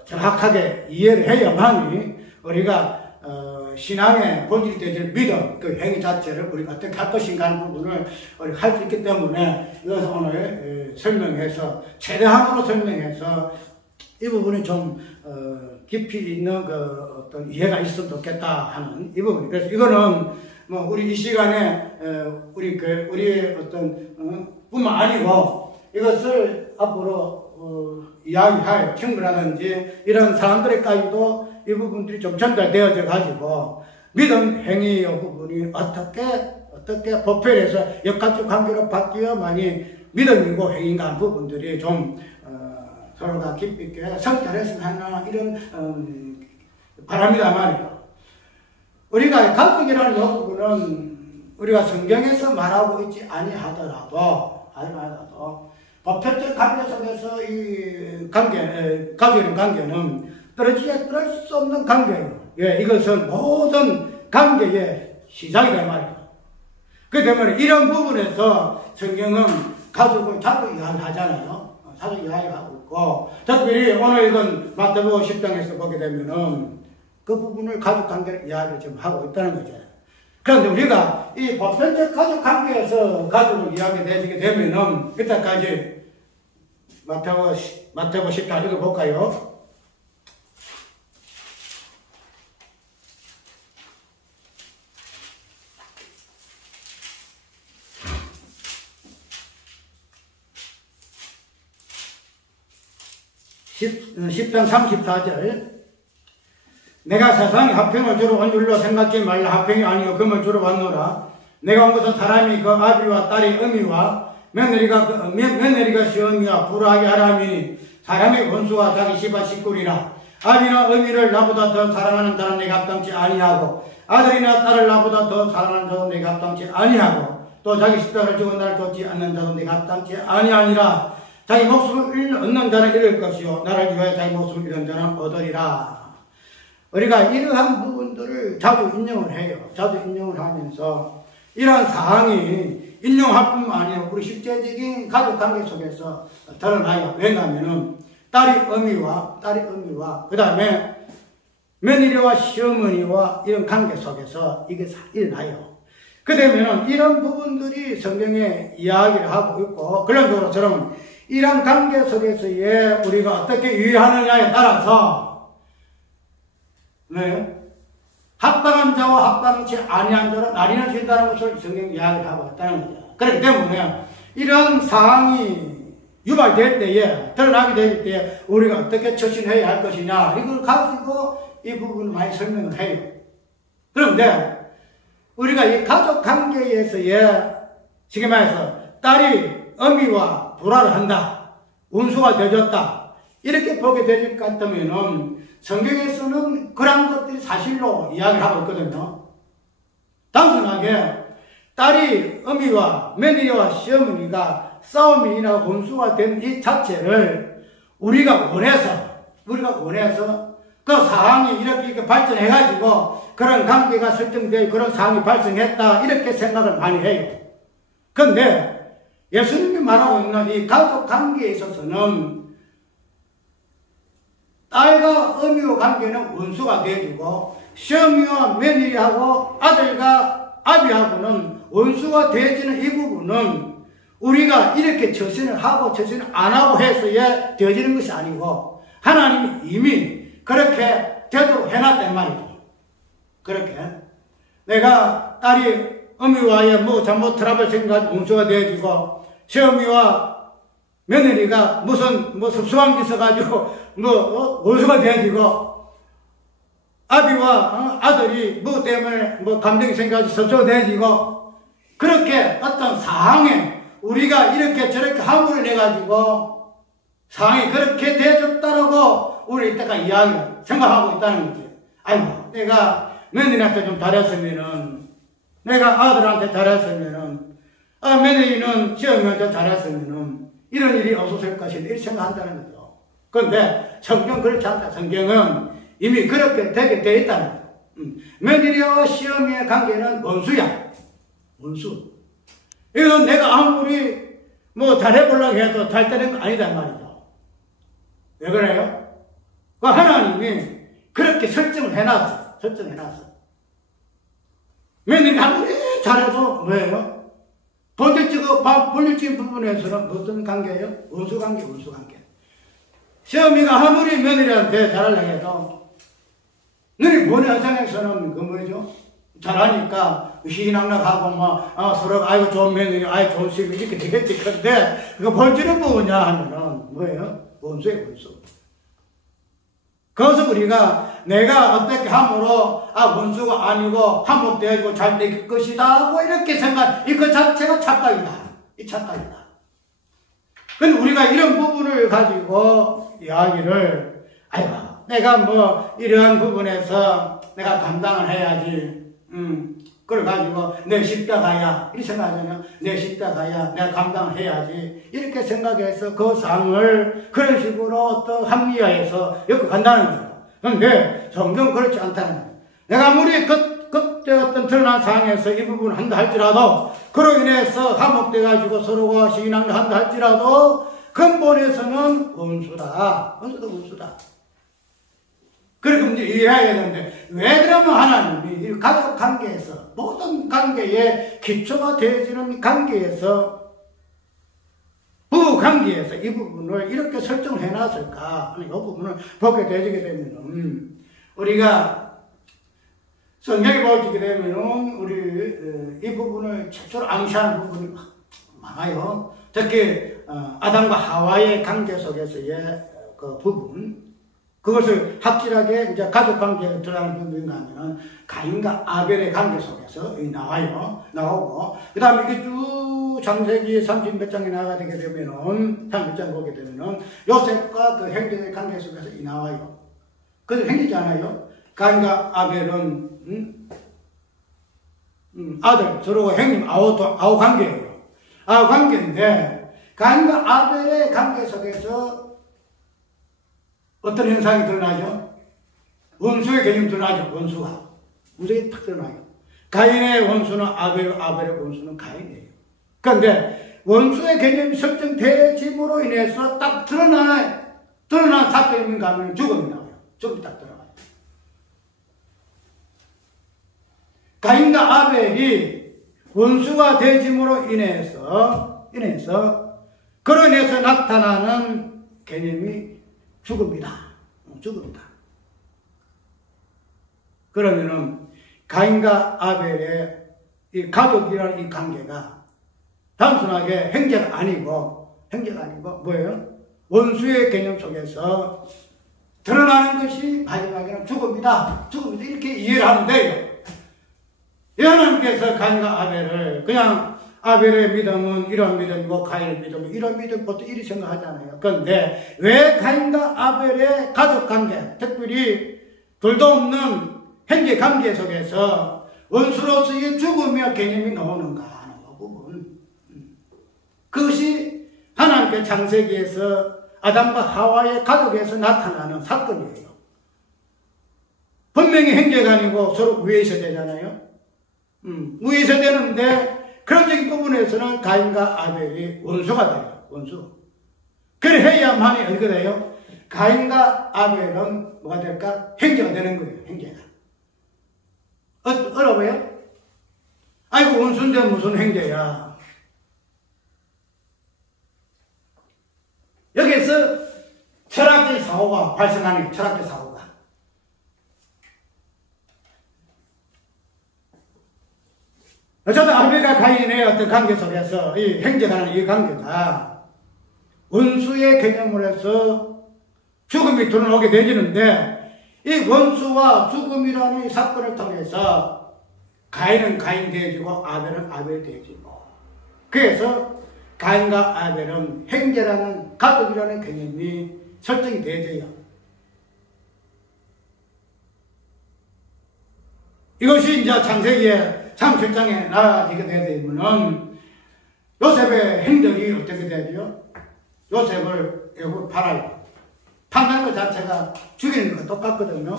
정확하게 이해를 해야만이 우리가 신앙의 본질이 되질 믿음, 그 행위 자체를 우리가 어떻게 할 것인가 하는 부분을 우리가 할 수 있기 때문에 이것을 오늘 설명해서 최대한으로 설명해서 이 부분이 좀 깊이 있는 그 어떤 이해가 있으면 좋겠다 하는 이 부분. 그래서 이거는 우리 이 시간에 우리의 어떤 뿐만 아니고 이것을 앞으로 이야기할 친구라든지 이런 사람들에까지도 이 부분들이 좀 전달되어져 가지고 믿음 행위의 부분이 어떻게 보편에서 역학적 관계로 바뀌어야만이 믿음이고 행위인가 하는 부분들이 좀 서로가 깊이 있게 성찰했으면 하는 이런 바랍니다 말이죠. 우리가 가족이라는 부분은 우리가 성경에서 말하고 있지 아니하더라도 보편적 관계 속에서 이 가족이라는 관계는 떨어질 수 없는 관계예요. 이것은 모든 관계의 시작이란 말이에요. 그렇기 때문에 이런 부분에서 성경은 가족을 자꾸 이야기하잖아요. 자꾸 이야기하고 있고, 특별히 오늘 이건 마태복음 10장에서 보게 되면은 그 부분을 가족 관계를 이야기를 좀 하고 있다는 거죠. 그런데 우리가 이 보편적 가족 관계에서 가족을 이야기되게 되면은 이때까지 마태복음 10장 읽어볼까요? 10장 34절 내가 세상에 화평을 주러 온 줄로 생각지 말라. 화평이 아니요 금을 주러 왔노라. 내가 온 것은 사람이 그 아비와 딸이 어미와 며느리가 시어미와 불화하게 하라니 사람의 원수와 자기 집안 식구리라. 아비나 어미를 나보다 더 사랑하는 자는 내가 합당치 아니하고 아들이나 딸을 나보다 더 사랑하는 자도 내가 합당치 아니하고 또 자기 십자가를 지고 나를 쫓지 않는 자도 내가 합당치 아니하니라. 자기 목숨을 얻는 자는 잃을 것이요 나를 위하여 자기 목숨을 잃는 자는 얻으리라. 우리가 이러한 부분들을 자주 인용을 해요. 자주 인용을 하면서 이러한 사항이 인용할 뿐만 아니라 우리 실제적인 가족관계 속에서 드러나요. 왜냐하면 딸이 어미와 그 다음에 며느리와 시어머니와 이런 관계 속에서 이게 일어나요. 그 되면 이런 부분들이 성경에 이야기를 하고 있고 결론적으로 저는 이런 관계 속에서의 우리가 어떻게 유의하느냐에 따라서 합당한 자와 합당치 아니한 자로 나뉘어 진다는 것을 성경이 이야기를 하고 있다는 거죠. 그렇기 때문에 이런 상황이 유발될 때에 드러나게 될 때에 우리가 어떻게 처신해야 할 것이냐 이걸 가지고 이 부분을 많이 설명을 해요. 그런데 우리가 이 가족 관계에서의 쉽게 말해서 딸이 어미와 불화를 한다, 원수가 되어졌다 이렇게 보게 될 것 같으면은 성경에서는 그런 것들이 사실로 이야기를 하고 있거든요. 단순하게 딸이 어미와 며느리와 시어머니가 싸움이 일어나고 원수가 된 이 자체를 우리가 원해서 그 상황이 이렇게 발전해가지고 그런 관계가 설정되어 그런 상황이 발생했다 이렇게 생각을 많이 해요. 그런데 예수님이 말하고 있는 이 가족 관계에 있어서는 딸과 어미와 관계는 원수가 되어지고 시어미와 며느리하고 아들과 아비하고는 원수가 되어지는 이 부분은 우리가 이렇게 처신을 하고 처신을 안 하고 해서야 되어지는 것이 아니고 하나님이 이미 그렇게 되도록 해놨단 말이죠. 그렇게 내가 딸이 어미와의 뭐 잘못 트러블 생겨가지고 원수가 되어지고 시어미와 며느리가 무슨 섭섭한 게 있어가지고 원수가 되어지고 아비와 아들이 뭐 때문에 감정이 생겨가지고 섭섭가 되어지고 그렇게 어떤 상황에 우리가 이렇게 저렇게 함으로 내가지고 상황이 그렇게 되어졌다라고 우리 이때가 이야기를 생각하고 있다는 거지. 아이고 내가 며느리한테 좀 잘했으면은 내가 아들한테 잘했으면은 며느리는 시어머니한테 잘했으면은 이런 일이 없었을 것인데 이렇게 생각한다는 거죠. 그런데 성경은 그렇지 않다. 성경은 이미 그렇게 되게 되어 있다는 거죠. 며느리와 시어머니의 관계는 원수야. 원수. 이건 내가 아무리 잘해보려고 해도 잘 되는 거 아니단 말이죠. 왜 그래요? 그 하나님이 그렇게 설정을 해놨어. 며느리 아무리 잘해도 뭐예요? 본질적인 부분에서는 어떤 관계예요? 원수관계. 시어미가 아무리 며느리한테 잘하려고 해도 너희 본의 세상에서는 그 뭐죠? 잘하니까 희희낙낙하고 서로 아이고 좋은 며느리, 아이고 좋은 시어미 이렇게 되겠지. 그런데 그 본질은 뭐냐 하면은 뭐예요? 원수예요, 원수. 그래서 우리가 내가 어떻게 함으로 원수가 아니고 한몫되어지고 잘 될 것이다 하고 이렇게 생각, 그 자체가 착각이다. 이 착각이다. 근데 우리가 이런 부분을 가지고 이야기를 아이고 내가 이러한 부분에서 내가 감당을 해야지. 그걸 가지고 내 십자가야 이렇게 생각하잖아요. 내 십자가야 내가 감당을 해야지 이렇게 생각해서 그 상을 그런 식으로 또 합리화해서 엮어 간다는 거예요. 그런데 성경은 그렇지 않다는 거예요. 내가 아무리 그때 어떤 드러난 상황에서 이 부분을 한다 할지라도 그로 인해서 화목돼가지고 서로가 시인한다 한다 할지라도 근본에서는 원수다. 원수다. 그렇게 문제 이해해야 되는데 왜 그러면 하나님이 가족 관계에서 모든 관계의 기초가 되어지는 관계에서 부부 관계에서 이 부분을 이렇게 설정을 해놨을까? 이 부분을 보게 되게 되면 우리가 성경에 보게 되면 우리 이 부분을 최초로 암시하는 부분이 많아요. 특히 아담과 하와의 관계 속에서의 그 부분, 그것을 확실하게 이제 가족 관계에 들어가는 부분인가 하면은 가인과 아벨의 관계 속에서 나오고, 그 다음에 이게 쭉 창세기 30몇 장에 나가게 되면은, 30장 보게 되면은, 요셉과 그 형제의 관계 속에서 나와요. 그래서 형제잖아요. 가인과 아벨은, 아들, 서로 형님, 아우 관계예요. 아우 관계인데, 가인과 아벨의 관계 속에서 어떤 현상이 드러나죠? 원수의 개념이 드러나죠. 원수가. 원수가 탁 드러나요. 가인의 원수는 아벨의 원수는 가인이에요. 그런데 원수의 개념이 설정되짐으로 인해서 딱 드러난 사건인가 하면 죽음이 나와요. 죽음이 딱 들어가요. 가인과 아벨이 원수가 되짐으로 인해서 그로 인해서 나타나는 개념이 죽음이다. 죽음이다. 그러면은 가인과 아벨의 이 가족이라는 이 관계가 단순하게 형제가 아니고 뭐예요? 원수의 개념 속에서 드러나는 것이 마지막에는 죽음이다. 이렇게 이해를 하면 돼요. 하나님께서 가인과 아벨을 그냥 아벨의 믿음은 이런 믿음이고 가인의 믿음은 이런 믿음, 보통 이렇게 생각하잖아요. 그런데 왜 가인과 아벨의 가족관계, 특별히 둘도 없는 형제 관계 속에서 원수로서의 죽음의 개념이 나오는가 하는 부분. 그것이 하나님께 창세기에서 아담과 하와의 가족에서 나타나는 사건이에요. 분명히 형제가 아니고 서로 위에 있어야 되잖아요. 위에 있어야 되는데 그런 부분에서는 가인과 아벨이 원수가 돼요. 원수. 그래야만이 어떻게 돼요? 가인과 아벨은 뭐가 될까? 형제가 되는 거예요. 형제가. 어려워요? 아이고 원수인데 무슨 형제야. 여기에서 철학적 사고가 발생하는 거예요. 철학적 사고가. 어쨌든 아벨과 가인의 어떤 관계 속에서 이 형제라는 이 관계가 원수의 개념으로서 죽음이 드러나게 되지는데 이 원수와 죽음이라는 이 사건을 통해서 가인은 가인 되어지고 아벨은 아벨 되어지고 그래서 가인과 아벨은 형제라는 가족이라는 개념이 설정이 되어져요. 이것이 이제 창세기에 37장에 나아지게 되면은 요셉의 행적이 어떻게 되죠? 요셉을 애국을 팔아요. 판다는 것 자체가 죽이는 거 똑같거든요.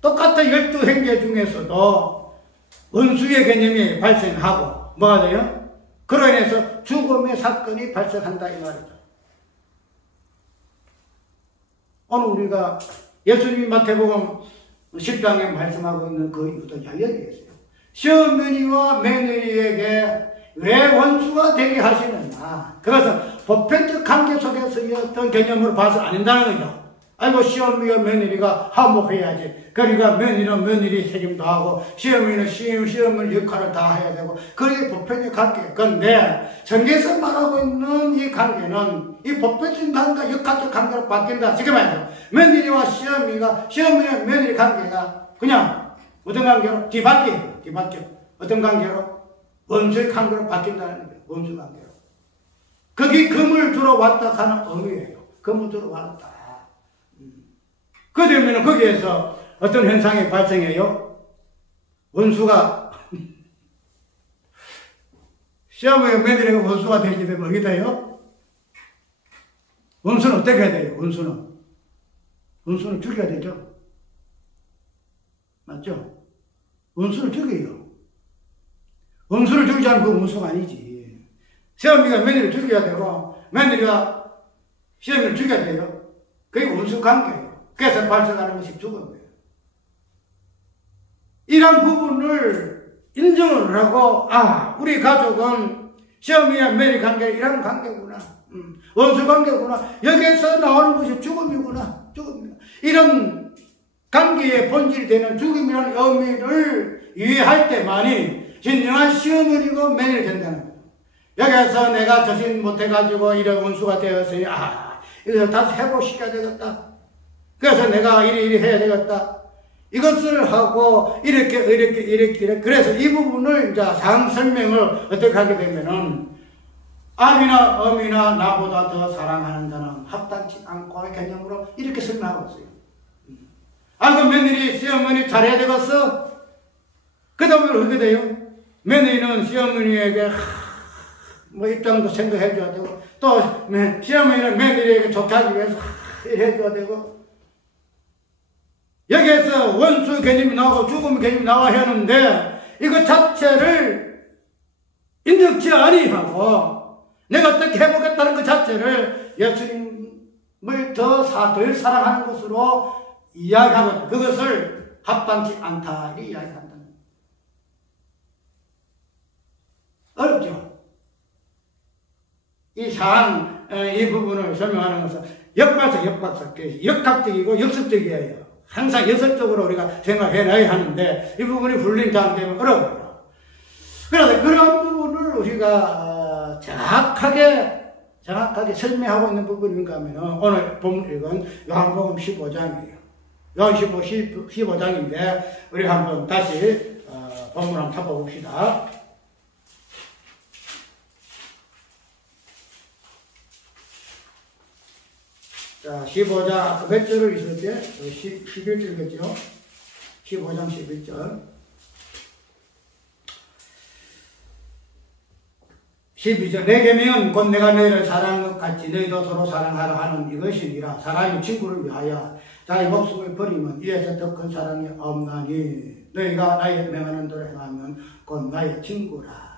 똑같은 12행제 중에서도 원수의 개념이 발생하고 뭐가 돼요? 그로 인해서 죽음의 사건이 발생한다 이 말이죠. 오늘 우리가 예수님이 마태복음 10장에 말씀하고 있는 그 이유도 여기에 시어머니와 며느리에게 왜 원수가 되게 하시느냐. 그것은 보편적 관계 속에서의 어떤 개념으로 봐서 안 된다는 거죠. 아이고 시어머니와 며느리가 화목해야지. 그러니까 며느리는 며느리 책임도 하고 시어머니는 시어머니 역할을 다 해야 되고 그게 보편적 관계. 그런데 성경에서 말하고 있는 이 관계는 이 보편적 관계가 역할적 관계로 바뀐다. 지금 말이에요. 며느리와 시어머니와 며느리 관계가 그냥 어떤 관계로? 뒤바뀌어요. 어떤 관계로? 원수의 관계로 바뀐다는 거예요. 원수 관계로. 그게 금을 주러 왔다 하는 의미예요. 금을 주러 왔다. 그러면 거기에서 어떤 현상이 발생해요? 원수가 시어머니 며느리가 원수가 되게 되면 어떻게 돼요? 원수는 어떻게 해야 돼요? 원수는 죽여야 되죠. 맞죠? 원수를 죽여요. 원수를 죽이지 않으면 그 원수가 아니지. 시어머니가 며느리를 죽여야 되고 며느리가 시어머니를 죽여야 돼요. 그게 원수 관계예요. 그래서 발생하는 것이 죽음이에요. 이런 부분을 인정을 하고 우리 가족은 시어머니와 며느리 관계가 이런 관계구나. 원수 관계구나. 여기에서 나오는 것이 죽음이구나. 이런 관계의 본질이 되는 죽음이라는 의미를 이해할 때만이 진정한 시어머니고 며느리 된다는 거예요. 여기서 내가 저신 못해가지고 이런 원수가 되었으니 이것을 다시 회복시켜야 되겠다. 그래서 내가 이리 해야 되겠다. 이것을 하고 이렇게 그래서 이 부분을 이제 상황 설명을 어떻게 하게 되면은 아비나 어미나 나보다 더 사랑하는 자는 합당치 않고 개념으로 이렇게 설명하고 있어요. 그 며느리 시어머니 잘해야 되겠어? 그 다음에 어떻게 돼요? 며느리는 시어머니에게 뭐 입장도 생각해줘야 되고 또 시어머니는 며느리에게 좋게 하기 위해서 해줘야 되고 여기에서 원수 개념이 나오고 죽음 개념이 나와야 하는데 이거 자체를 인정치 아니하고 내가 어떻게 해보겠다는 것 자체를 예수님을 더 사랑하는 것으로 이야기하고 그것을 합당치 않다 이 이야기한다. 어렵죠? 이 부분을 설명하는 것은 역학적이고 역습적이에요. 항상 역설적으로 우리가 생각해놔야 하는데 이 부분이 불림이 안 되면 어려워요. 그래서 그런 부분을 우리가 정확하게 설명하고 있는 부분인가 하면 오늘 본문 읽은 요한복음 15장이에요. 요한복음 15장인데 우리가 한번 다시 본문 한번 잡아봅시다. 자, 15장 몇 절을 있었지? 11절이겠죠? 15장 11절. 12절. 내 계명은 곧 내가 너희를 사랑한 것 같이 너희도 서로 사랑하라 하는 이것이니라. 사람이 친구를 위하여 자기 목숨을 버리면 이에서 더 큰 사랑이 없나니 너희가 나의 명하는 대로 행하면 곧 나의 친구라.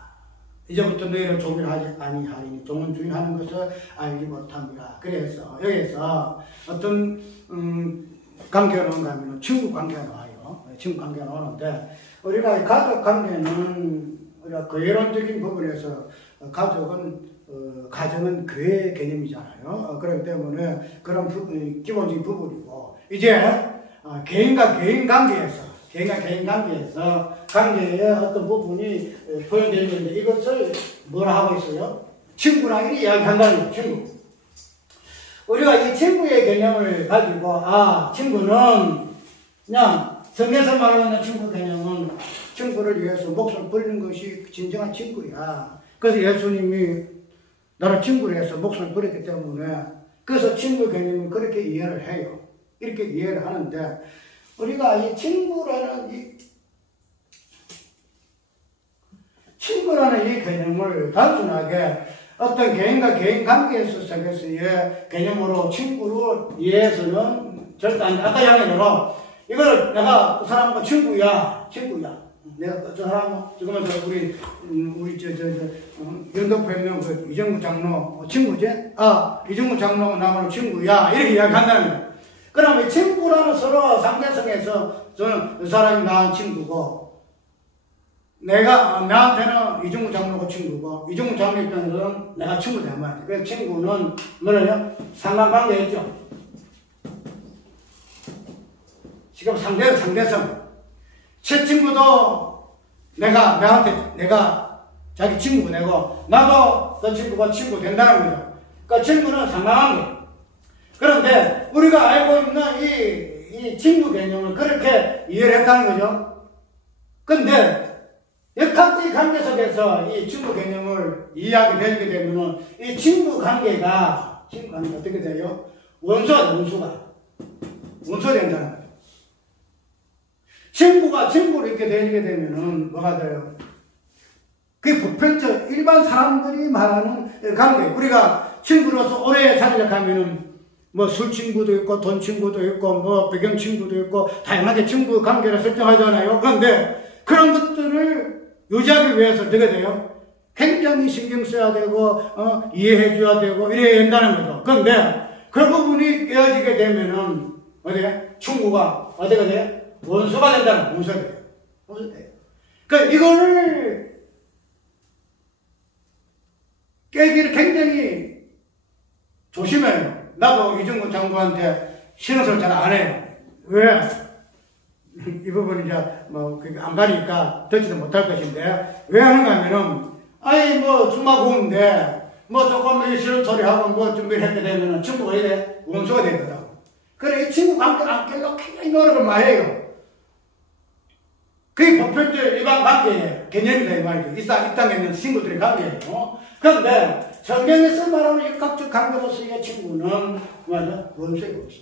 이제부터 너희를 종일하지 아니하리니 종은 주인하는 것을 알지 못함이라. 그래서 여기서 어떤 관계가 나오는가 하면 친구 관계가 나와요. 친구 관계가 나오는데 우리가 가족 관계는 우리가 교회론적인 부분에서 가정은 교회 개념이잖아요. 그렇기 때문에 그런 부분이 기본적인 부분이고 이제 개인과 개인 관계에서 관계의 어떤 부분이 포용되는데 이것을 뭐라 하고 있어요? 친구라 이렇게 이야기한다는 거예요. 친구. 우리가 이 친구의 개념을 가지고 친구는 그냥 성경에서 말하는 친구 개념은 친구를 위해서 목숨을 버리는 것이 진정한 친구야. 그래서 예수님이 나를 친구로 해서 목숨을 버렸기 때문에 그래서 친구 개념은 그렇게 이해를 해요. 이렇게 이해를 하는데 우리가 이 친구라는 이 개념을 단순하게 어떤 개인과 개인 관계에 있어서의 개념으로 친구로 이해해서는 절대 안 돼. 아까 이야기대로 이걸 내가 그 사람과 친구야. 내가 저 사람 지금 우리 연덕변명 이정구 장로 친구지? 이정구 장로 나하고 친구야. 이렇게 이야기한다는 거야. 그러면 친구라는 서로 상대성에서 저는 그 사람이 나한 친구고 나한테는 이종구 장로가 친구고 이종구 장로 입장에서는 내가 친구 될 말이야. 그래서 친구는 뭐냐면 상관관계였죠. 지금 상대성. 제 친구도 내가 자기 친구 내고 나도 그 친구가 친구 된다는 거죠. 그러니까 친구는 상관관계. 그런데 우리가 알고 있는 이 친구 개념을 그렇게 이해를 했다는 거죠. 그런데 역학적 관계 속에서 이 친구 개념을 이해하게 되게 되면은 이 친구 관계가 어떻게 돼요? 원수가 된다는 거죠. 친구가 친구로 이렇게 되게 되면은 뭐가 돼요? 그게 보편적 일반 사람들이 말하는 관계. 우리가 친구로서 오래 살려고 하면은 뭐 술 친구도 있고 돈 친구도 있고 뭐 배경 친구도 있고 다양하게 친구 관계를 설정하잖아요. 그런데 그런 것들을 유지하기 위해서 어떻게 돼요? 굉장히 신경 써야 되고 이해해 줘야 되고 이래야 된다는 거죠. 그런데 그 부분이 깨어지게 되면은 어디에? 친구가 어디가 돼요? 원수가 된다는 원수가 돼요. 그러니까 이거를 깨기를 굉장히 조심해요. 나도 이정구 장로한테 신앙생활 잘 안 해요. 왜? 이 부분이 이제 안 가니까 듣지도 못할 것인데 왜 하는가 하면은 뭐 주마고인데 뭐 조금 싫은 소리하고 뭐 준비를 하게 되면은 친구가 이래 원수가 되거든. 그래, 이 친구 관계를 안 깨려고 굉장히 노력을 많이 해요. 그게 보편적 일반 관계의 개념이다, 이 말이죠. 이 땅에 있는 친구들의 관계예요. 그런데 성경에서 말하는 육각적 관계로서의 친구는 뭐죠? 원수의 원수.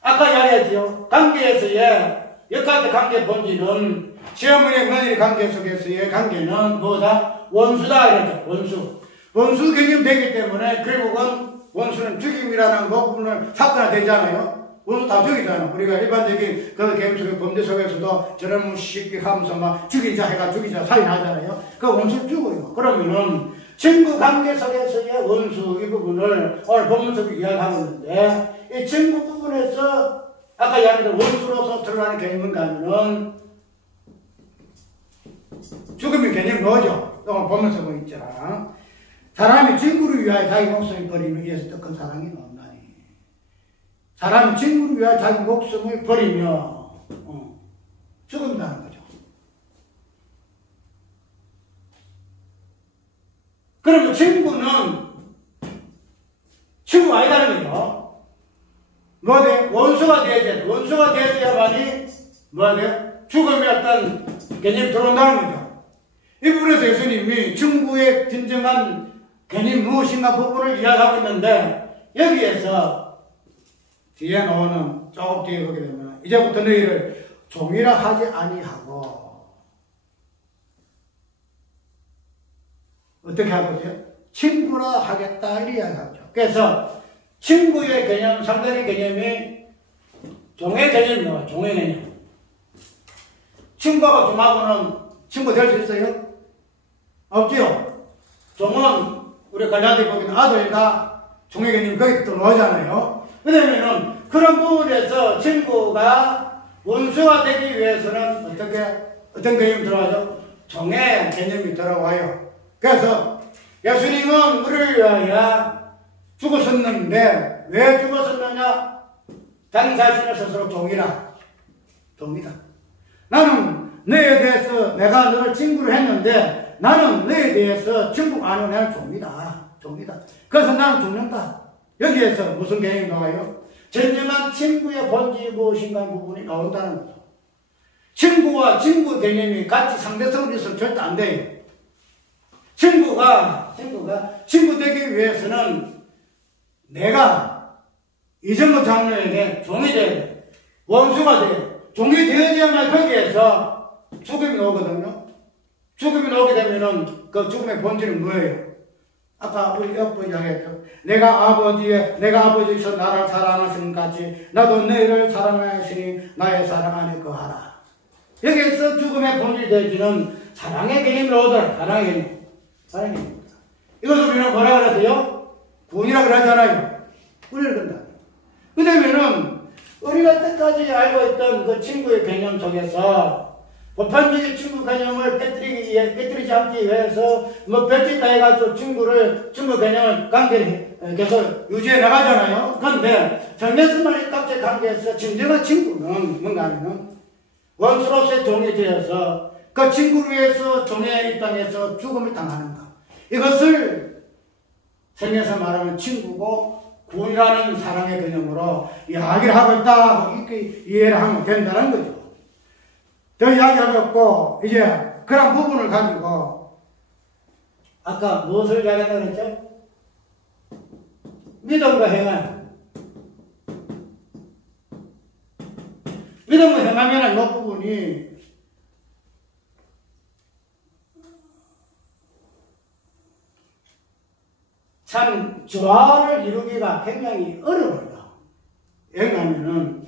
아까 이야기했죠. 관계에서의 육각적 관계의 본질은 시어머니, 며느리 관계 속에서의 관계는 뭐다? 원수다, 이랬죠. 원수. 원수 개념이 되기 때문에 결국은 원수는 죽임이라는 부분을 사건화되잖아요. 원수 다 죽이잖아. 우리가 일반적인 그 개념 속의 범죄 속에서도 저놈을 쉽게 하면서 막 죽이자 해가 죽이자 살인하잖아요. 그 원수 죽어요. 그러면은 친구 관계 속에서의 원수 이 부분을 오늘 본문 속에 이야기하고 있는데 이 친구 부분에서 아까 이야기한 원수로서 드러나는 개념은 가면은 죽음의 개념이 뭐죠? 오늘 본문 속에 있잖아. 사람이 친구를 위하여 자기 목숨을 버리면 이에서 떡한 사랑이 없나니. 사람이 친구를 위하여 자기 목숨을 버리며 죽는다는 거죠. 그러면 친구는 친구가 아니다는 거죠. 뭐 돼? 원수가 돼야 돼. 원수가 돼야만이 뭐 돼? 죽음의 어떤 개념이 들어온다는 거죠. 이 부분에서 예수님이 친구의 진정한 개념 무엇인가 부분을 이야기하고 있는데 여기에서 뒤에 나오는 조금 뒤에 보게 되면 이제부터 너희를 종이라 하지 아니하고 어떻게 하고요? 친구라 하겠다 이렇게 이야기하죠. 그래서 친구의 개념, 상대의 개념이 종의 개념이에요. 종의 개념. 친구하고 종하고는 친구 될 수 있어요? 없지요? 종은 우리 갈라디 보기는 아들과 종의 개념이 거기 또 나오잖아요. 왜냐면은 그런 부분에서 친구가 원수가 되기 위해서는 어떤 개념이 들어가죠? 종의 개념이 들어와요. 그래서 예수님은 우리를 위하여 죽으셨는데 왜 죽으셨느냐? 자기 자신을 스스로 종이다. 나는 너에 대해서 내가 너를 친구를 했는데 나는 너에 대해서 친구가 아니고 나는 종이다. 그래서 나는 죽는다. 여기에서 무슨 개념이 나와요? 진정한 친구의 본질이 무엇인가 하는 부분이 나온다는 거죠. 친구와 친구 개념이 같이 상대성으로 있으면 절대 안 돼요. 친구가 친구 되기 위해서는 내가 이정도 장로에게 종이 돼야 돼. 원수가 돼. 종이 되어야만 거기에서 죽음이 오거든요. 죽음이 나오게 되면은 그 죽음의 본질은 뭐예요? 아까 우리 옆분 이야기했죠. 내가 아버지께서 나를 사랑하신 같이 나도 너희를 사랑하시니 나의 사랑 안에 거하라. 여기에서 죽음의 본질이 되어지는 사랑의 개념이 나오더라. 사랑의 개념. 이것을 우리는 뭐라 그러세요? 구원이라 그러잖아요. 구원을 그런다. 그러면은 우리가 때까지 알고 있던 그 친구의 개념 속에서 보편적인 친구 개념을 깨뜨리지 않기 위해서 뭐 뱉겠다 해가지고 친구 개념을 관계를 계속 유지해 나가잖아요. 그런데 정례스만의 각자 관계에서 진정한 친구는 뭔가 하면은 원수로서의 종이 되어서 그 친구를 위해서 종의 입장에서 죽음을 당하는 것. 이것을 성경에서 말하면 친구고 구원이라는 사랑의 개념으로 이야기를 하고 있다. 이렇게 이해를 하면 된다는 거죠. 더 이야기하고 없고, 이제 그런 부분을 가지고, 아까 무엇을 이야기했다고 그랬죠? 믿음과 행함. 믿음과 행함이라는 이 부분이 참 조화를 이루기가 굉장히 어려워요. 왜냐하면은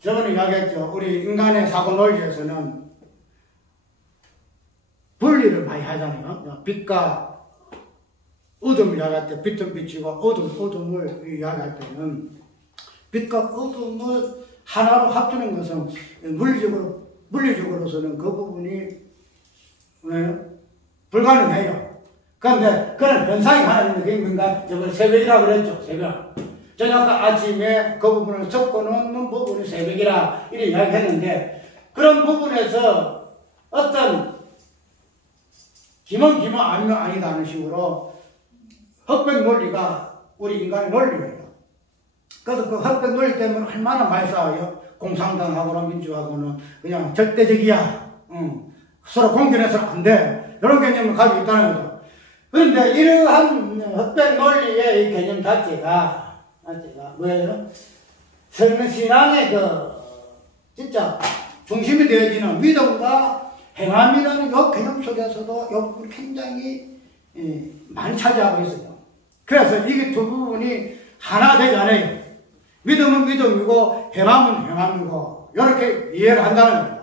저번에 이야기했죠. 우리 인간의 사고 논리에서는 분리를 많이 하잖아요. 빛과 어둠을 이야기할 때 빛은 빛이고 어둠을 이야기할 때는 빛과 어둠을 하나로 합치는 것은 물리적으로서는 그 부분이 불가능해요. 그런데 그런 현상이 하나 있는 게 뭔가 저번에 새벽이라고 그랬죠. 새벽. 저녁과 아침에 그 부분을 섞어놓는 부분이 새벽이라 이렇게 이야기했는데 그런 부분에서 어떤 기면 기면 아니면 아니다 하는 식으로 흑백 논리가 우리 인간의 논리예요. 그래서 그 흑백 논리 때문에 얼마나 많이 싸워요. 공산당하고는 민주하고는 그냥 절대적이야. 서로 공존해서는 안 돼. 이런 개념을 가지고 있다는 거죠. 그런데 이러한 흑백 논리의 이 개념 자체가 뭐예요? 신앙의 진짜 중심이 되어지는 믿음과 행함이라는 이 개념 속에서도 이 부분이 굉장히 많이 차지하고 있어요. 그래서 이게 두 부분이 하나 되잖아요. 믿음은 믿음이고 행함은 행함이고 이렇게 이해를 한다는 거예요.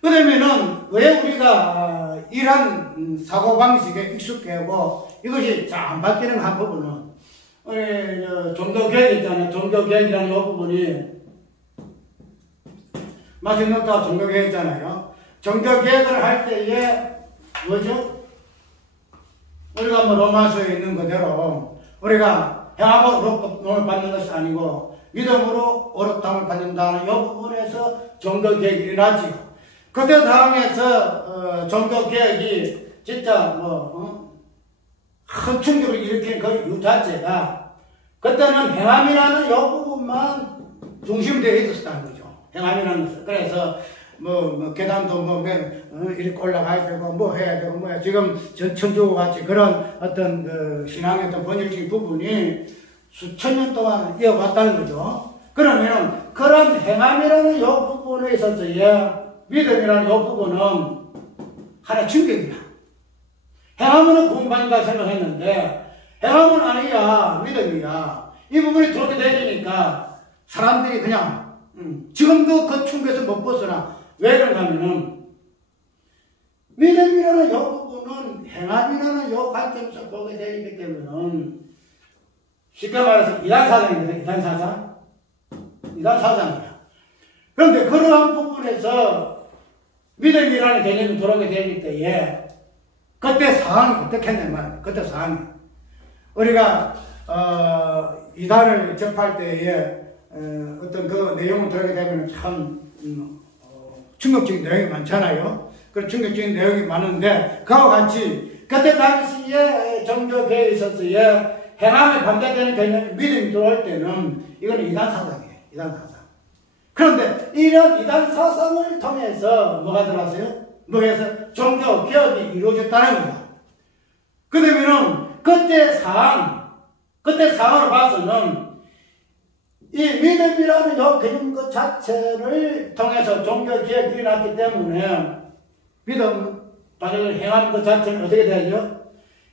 그러면은 왜 우리가 이러한 사고방식에 익숙해하고 이것이 잘 안 바뀌는 한 부분은 우리 종교개혁 있잖아요. 종교개혁이라는 이 부분이 마틴 루터가 종교개혁 있잖아요. 종교개혁을 할 때에 뭐죠? 우리가 뭐 로마서에 있는 그대로 우리가 행함으로 옳음을 받는 것이 아니고 믿음으로 옳음을 받는다는 이 부분에서 종교개혁이 일어나지요. 그때 상황에서 종교개혁이 진짜 큰 충격을 일으킨 그 이유 자체가 그때는 행함이라는 이 부분만 중심되어 있었다는 거죠. 행함이라는 것은. 그래서 계단도 이렇게 올라가야 되고 해야 되고 지금 천주교 같이 그런 어떤 그 신앙의 어떤 본질적인 부분이 수천 년 동안 이어왔다는 거죠. 그러면 그런 행함이라는 이 부분에 있어서의 믿음이라는 이 부분은 하나 충격이야. 행함은 구원받는다 생각했는데 행함은 아니야. 믿음이야. 이 부분이 그렇게 되니까 사람들이 그냥 지금도 그 충격에서 못 벗어나. 왜 그런가면은 믿음이라는 이 부분은 행함이라는 이 관점에서 보게 되기 때문에 쉽게 말해서 이단사상입니다. 이단사상이야. 그런데 그러한 부분에서 믿음이라는 개념이 들어오게 되기 때문에 그때 상황이 어떻겠냐 말이야. 그때 상황이 우리가 이단을 접할 때에 어떤 그 내용을 들어게 되면 참 충격적인 내용이 많잖아요. 그런 충격적인 내용이 많은데 그와 같이 그때 당시에 종교계에 있어서의 행함에 반대되는 개념이 믿음이 들어올 때는 이거는 이단사상이에요. 이단사상. 그런데 이런 이단사상을 통해서 뭐가 들어왔어요? 뭐해서 종교개혁이 이루어졌다는 거야. 그러면은 그때 상황을 봐서는 이 믿음이라는 이 개념 그 자체를 통해서 종교개혁이 일어났기 때문에 믿음, 바로 행하는 것 자체는 어떻게 되죠?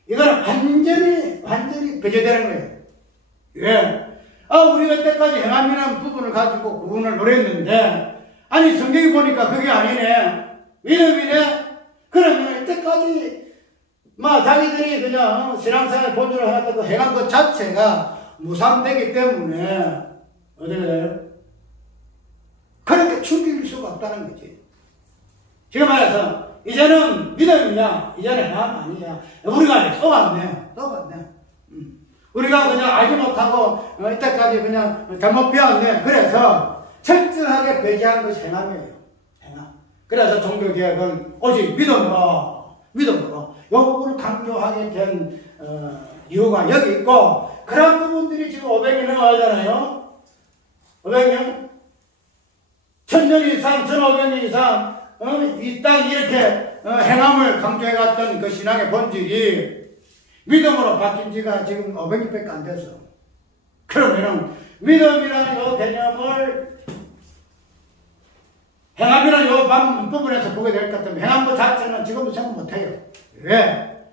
이거는 완전히 배제되는 거예요. 왜? 우리가 이때까지 행함이라는 부분을 가지고 구분을 노렸는데, 아니, 성경이 보니까 그게 아니네. 믿음이네? 그러면 이때까지, 자기들이 그냥 신앙생활 본질을 하다 그 행한 것 자체가 무산되기 때문에, 어떻게 돼요? 그렇게 죽일 수가 없다는 거지. 지금 말해서, 이제는 믿음이냐, 이제는 행함 아니냐. 우리가 속았네. 우리가 그냥 알지 못하고, 이때까지 그냥 잘못 배웠네. 그래서 철저하게 배제한 것이 행함이에요. 행함. 그래서 종교개혁은 오직 믿음으로, 이 부분을 강조하게 된, 이유가 여기 있고, 그런 부분들이 지금 500년 넘어가잖아요. 500년? 1000년 이상, 1500년 이상, 이 땅 이렇게 행함을 강조해갔던 그 신앙의 본질이 믿음으로 바뀐 지가 지금 500년밖에 안 됐어. 그러면은 믿음이라는 이 개념을 행함이라는 이 부분에서 보게 될 것 같으면 행함 그 자체는 지금도 생각 못해요. 왜?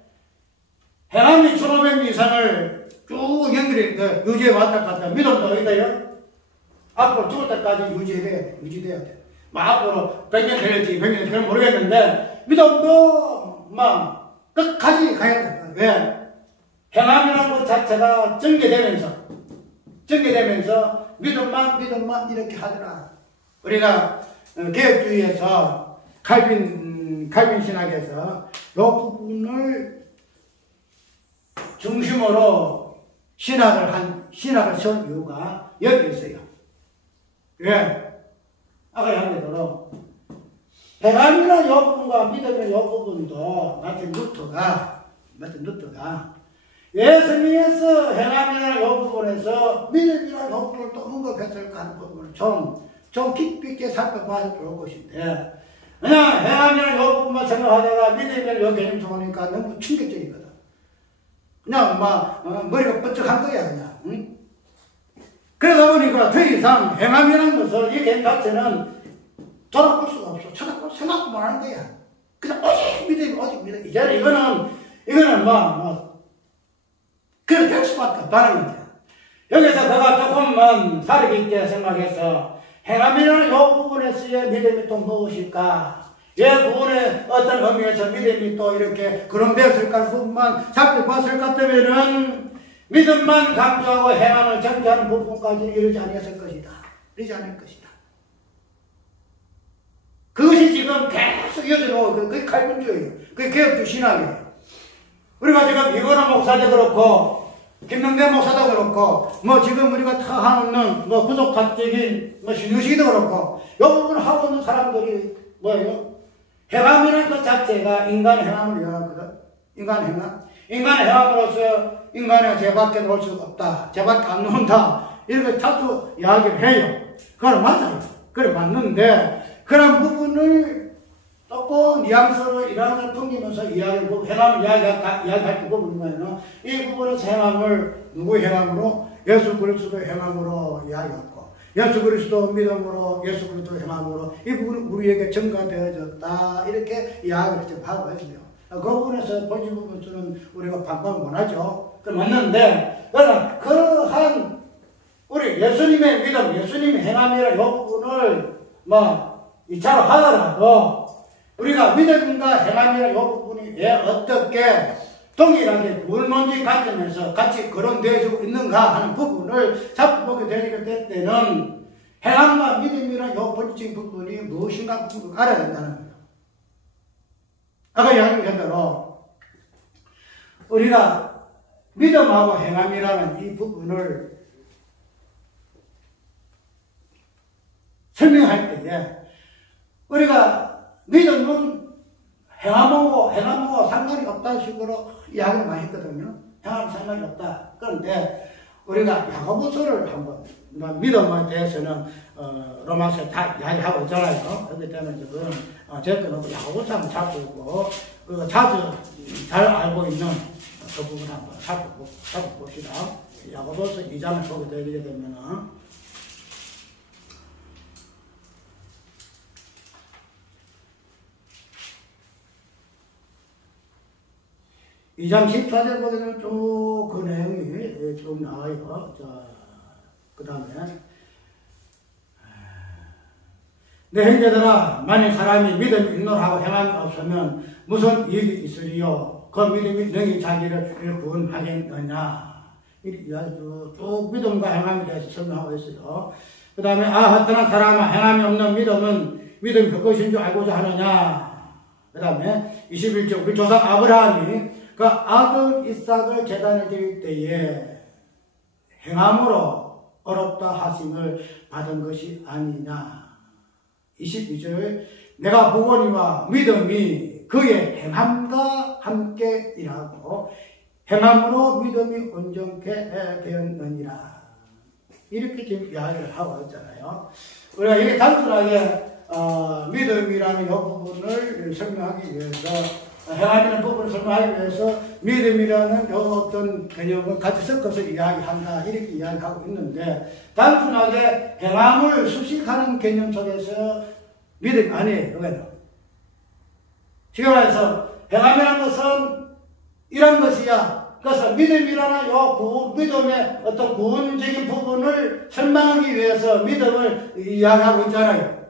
행함이 1500년 이상을 쭉 연결해 유지해 왔다 갔다 믿음도 어디다요? 앞으로 죽을 때까지 유지돼야 돼. 앞으로 100년 될지 100년 될지 모르겠는데 믿음도 끝까지 가야 돼. 왜? 행함이라는 것 자체가 전개되면서 믿음만 이렇게 하더라. 우리가 개혁주의에서 칼빈 신학에서 이 부분을 중심으로 신학을 세운 이유가 여기 있어요. 왜? 아까 한 대로 행함이라는 요 부분과 믿음의 요 부분도 마틴 루터가 예수님에서 행함이라는 요 부분에서 믿음이라는 요 부분을 또 언급했을까 하는 부분을 좀 깊이 있게 살펴봐야 좋을 것인데, 그냥 행함이라는 요 부분만 생각하다가 믿음이라는 요 개념 들어오니까 너무 충격적이거든. 그냥 머리가 번쩍한 거야, 그냥. 응? 그러다 보니까 더 이상 행함이라는 것을 이 개념 자체는 돌아볼 수가 없어. 쳐다볼 생각도 못 하는 거야. 그냥 오직 믿음, 오직 믿음. 이제 이거는 그렇게 될 수밖에 없다는 거야. 여기서 그가 조금만 다르게 있게 생각해서 행함이라는 이 부분에서의 믿음이 또 무엇일까? 이 부분에 어떤 의미에서 믿음이 또 이렇게 그런 되었을까 부분만 살펴봤을 것 같으면은 믿음만 강조하고 행함을 전제하는 부분까지 이르지 않았을 것이다. 이르지 않을 것이다. 그것이 지금 계속 이어져 오고, 그게 칼군주예요. 그게 개혁주 신학이에요. 우리가 지금 이거나 목사도 그렇고, 김명대 목사도 그렇고, 지금 우리가 하는 부족학적인 신유식도 그렇고, 이 부분을 하고 있는 사람들이 뭐예요? 행함이라는 것 자체가 인간의 행함을 이야기하거든. 인간의 행함. 인간의 행함으로서 인간의 죄밖에 놓을 수가 없다. 죄밖에 안 놓는다. 이렇게 자주 이야기를 해요. 그건 맞아요. 그래, 맞는데, 그런 부분을 조금 뉘앙스로 이란을 풍기면서 행함을 이야기할 그 부분이면 이 부분에서 행함을 누구의 행함으로? 예수 그리스도의 행함으로 이야기하고 예수 그리스도 믿음으로 예수 그리스도의 행함으로 이 부분은 우리에게 증가되어졌다 이렇게 이야기를 좀 하고 있어요. 그 부분에서 본질 부분에서는 우리가 반박을 못하죠. 맞는데 그러한 우리 예수님의 믿음, 예수님의 행함이라는 이 부분을 2차로 하더라도 우리가 믿음과 행함이라는 이 부분이 왜 어떻게 동일하게 구원론적 관점에서 같이 거론되어지고 있는가 하는 부분을 살펴보게 되게 때는 행함과 믿음이라는 이 본질적인 부분이 무엇인가 부분을 알아야 된다는 거예요. 아까 이야기한 대로 우리가 믿음하고 행함이라는 이 부분을 설명할 때에 우리가 믿음은 행함하고 상관이 없다는 식으로 이야기를 많이 했거든요. 행함은 상관이 없다. 그런데 우리가 야고보서를 한번 믿음에 대해서는 로마서에 다 이야기하고 있잖아요. 그렇기 때문에 지금 제가 야고보서 한번 살펴보고 우리가 자주 잘 알고 있는 그 부분 한번 살펴봅시다. 야고보서 2장을 보게 되게 되면은 2장 14절 보게 되면 쭉 그 내용이 좀 나와요. 자, 그 다음에 내 형제들아 만일 사람이 믿음이 있노라고 행함이 없으면 무슨 이익이 있으리요? 그 믿음이 능히 자기를 구원하겠느냐? 이렇게 쭉 믿음과 행함에 대해서 설명하고 있어요. 그 다음에 하여튼 사람아 행함이 없는 믿음은 믿음이 그것인 줄 알고자 하느냐? 그 다음에 21절 우리 조상 아브라함이 그 아들 이삭을 제단에 드릴 때에 행함으로 어렵다 하심을 받은 것이 아니냐. 22절 내가 보거니와 믿음이 그의 행함과 함께 일하고 행함으로 믿음이 온전케 되었느니라. 이렇게 지금 이야기를 하고 있잖아요. 우리가 이게 단순하게 믿음이라는 이 부분을 설명하기 위해서 행함이라는 부분을 설명하기 위해서 믿음이라는 어떤 개념을 같이 섞어서 이야기한다 이렇게 이야기하고 있는데 단순하게 행함을 수식하는 개념 속에서 믿음이 아니에요. 이거는 지금 말해서 행함이라는 것은 이런 것이야. 그래서 믿음이라는 믿음의 어떤 구원적인 부분을 설명하기 위해서 믿음을 이야기하고 있잖아요.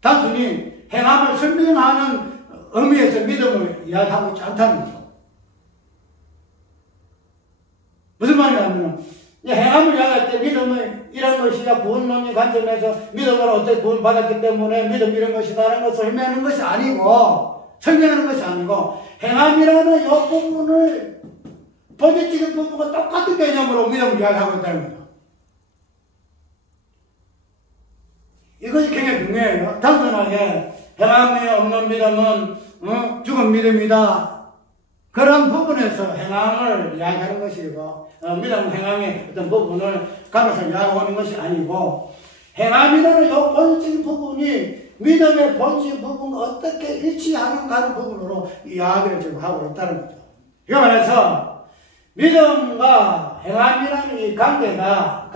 단순히 행함을 설명하는 의미에서 믿음을 이야기하고 있지 않다는 거죠. 무슨 말이냐면 행함을 이야기할 때 믿음은 이런 것이야 구원론의 관점에서 믿음으로 어떻게 구원받았기 때문에 믿음 이런 것이다라는 것을 설명하는 것이 아니고 행함이라는 이 부분을 본질적인 부분과 똑같은 개념으로 믿음을 이야기하고 있다는 거죠. 이것이 굉장히 중요해요. 단순하게 행함이 없는 믿음은 죽은 믿음이다. 그런 부분에서 행함을 이야기하는 것이고 믿음 행함의 어떤 부분을 가면서 이야기하는 것이 아니고 행함이라는 이 본질적인 부분이 믿음의 본질 부분과 어떻게 일치하는가 하는 부분으로 이야기를 지금 하고 있다는 거죠. 이거 말해서 믿음과 행함이라는 이 관계가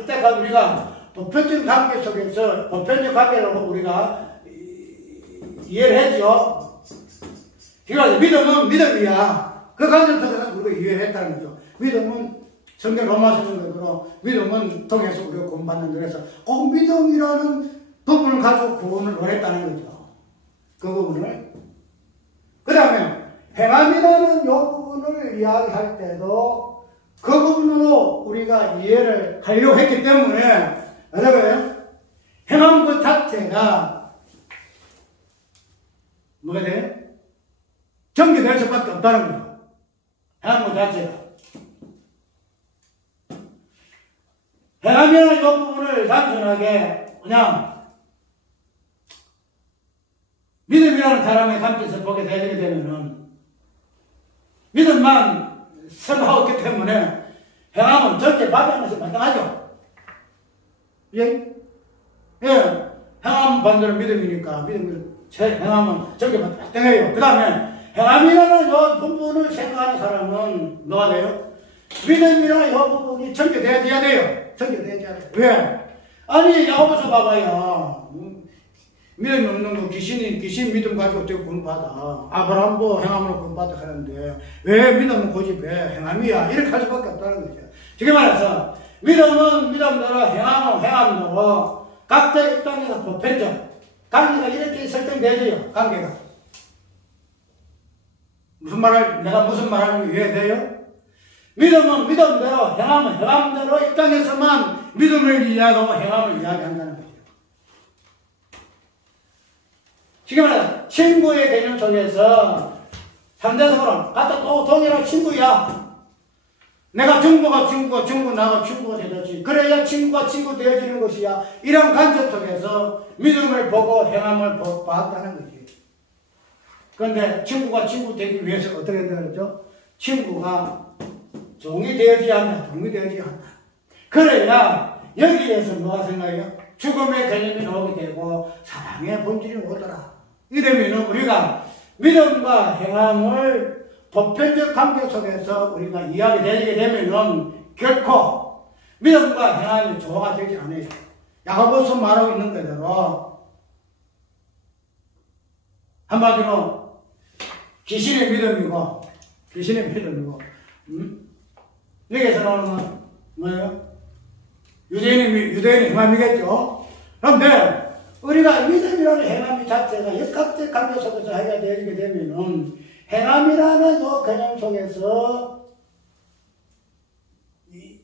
이때까지 우리가 보편적인 관계 속에서 보편적 관계라고 우리가 이해를 했죠. 그래서 믿음은 믿음이야. 그 관계 속에서 우리가 이해를 했다는 거죠. 믿음은 성경 로마서 정도로 믿음은 통해서 우리가 구원받는 데서 꼭 믿음이라는 부분을 가지고 구원을 원했다는 거죠. 그 부분을. 그 다음에 행함이라는 이 부분을 이야기할 때도 그 부분으로 우리가 이해를 하려고 했기 때문에 여러분 행함 그 자체가 뭐가 돼요? 전개될 수밖에 없다는 거죠. 행함 그 자체가. 행함이라는 이 부분을 단순하게 그냥 믿음이라는 사람의 관점에서 보게 되게 되면은 믿음만 설하고 있기 때문에 행함은 전체 받는 것이 마땅하죠. 예? 예. 행함 반대로 믿음이니까 행함은 전체 마땅해요. 그 다음에 행함이라는 이 부분을 생각하는 사람은 뭐가 돼요? 믿음이라는 이 부분이 전개되어야 돼요. 전개되어야 돼요. 왜? 아니 야고보서 봐봐요. 믿음이 없는 거 귀신 믿음 가지고 어떻게 구원받아. 아브라함도 행함으로 구원받아 하는데 왜 믿음은 고집해? 행함이야. 이렇게 할 수밖에 없다는 거죠. 지금 말해서 믿음은 믿음대로 행함은 행함대로 각자 입장에서 보편적 관계가 이렇게 설정되죠. 관계가. 내가 무슨 말하는지 이해돼요? 믿음은 믿음대로 행함은 행함대로 입장에서만 믿음을 이야기하고 행함을 이야기한다는 거죠. 지금 말해 친구의 개념 속에서 상대적으로 같은 동일한 친구야. 내가 중국과 중국 나가 친구가 되듯이 그래야 친구가 친구 되어지는 것이야. 이런 관점 속에서 믿음을 보고 행함을 봤다는 거지. 그런데 친구가 친구 되기 위해서 어떻게 되었죠? 친구가 종이 되어지야 한다. 종이 되어지야 한다. 그래야 여기에서 뭐가 생각해요? 죽음의 개념이 나오게 되고 사랑의 본질이 오더라. 이러면 우리가 믿음과 행함을 보편적 관계 속에서 우리가 이야기되게 되면 결코 믿음과 행함이 조화가 되지 않아요. 야고보서 말하고 있는 그대로 한마디로 귀신의 믿음이고 여기에서 나오는 건 뭐예요? 유대인의 행함이겠죠. 그런데 우리가 믿음이라는 행함 자체가 역학적 관계 속에서 하게 되게 되면은 행함이라는 이 개념 속에서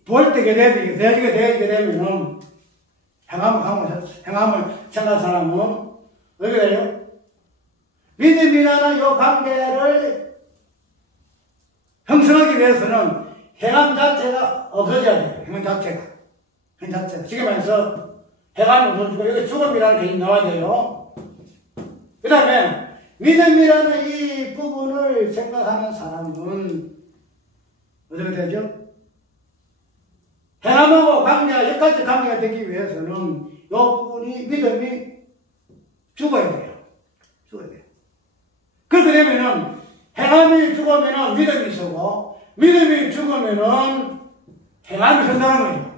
부활되게 되게 되면은 행함을 생각한 사람은 왜 그래요? 믿음이라는 이 관계를 형성하기 위해서는 행함 자체가 없어져야 돼요. 행함 자체가. 지금 말해서 행함을 던지고 여기 죽음이라는 개념이 나와야 돼요. 그 다음에 믿음이라는 이 부분을 생각하는 사람은 어떻게 되죠? 행함하고 관계가 역할적 관계가 되기 위해서는 이 부분이 믿음이 죽어야 돼요. 그렇게 되면은 행함이 죽으면은 믿음이 서고 믿음이 죽으면은 행함이 선다는 거죠.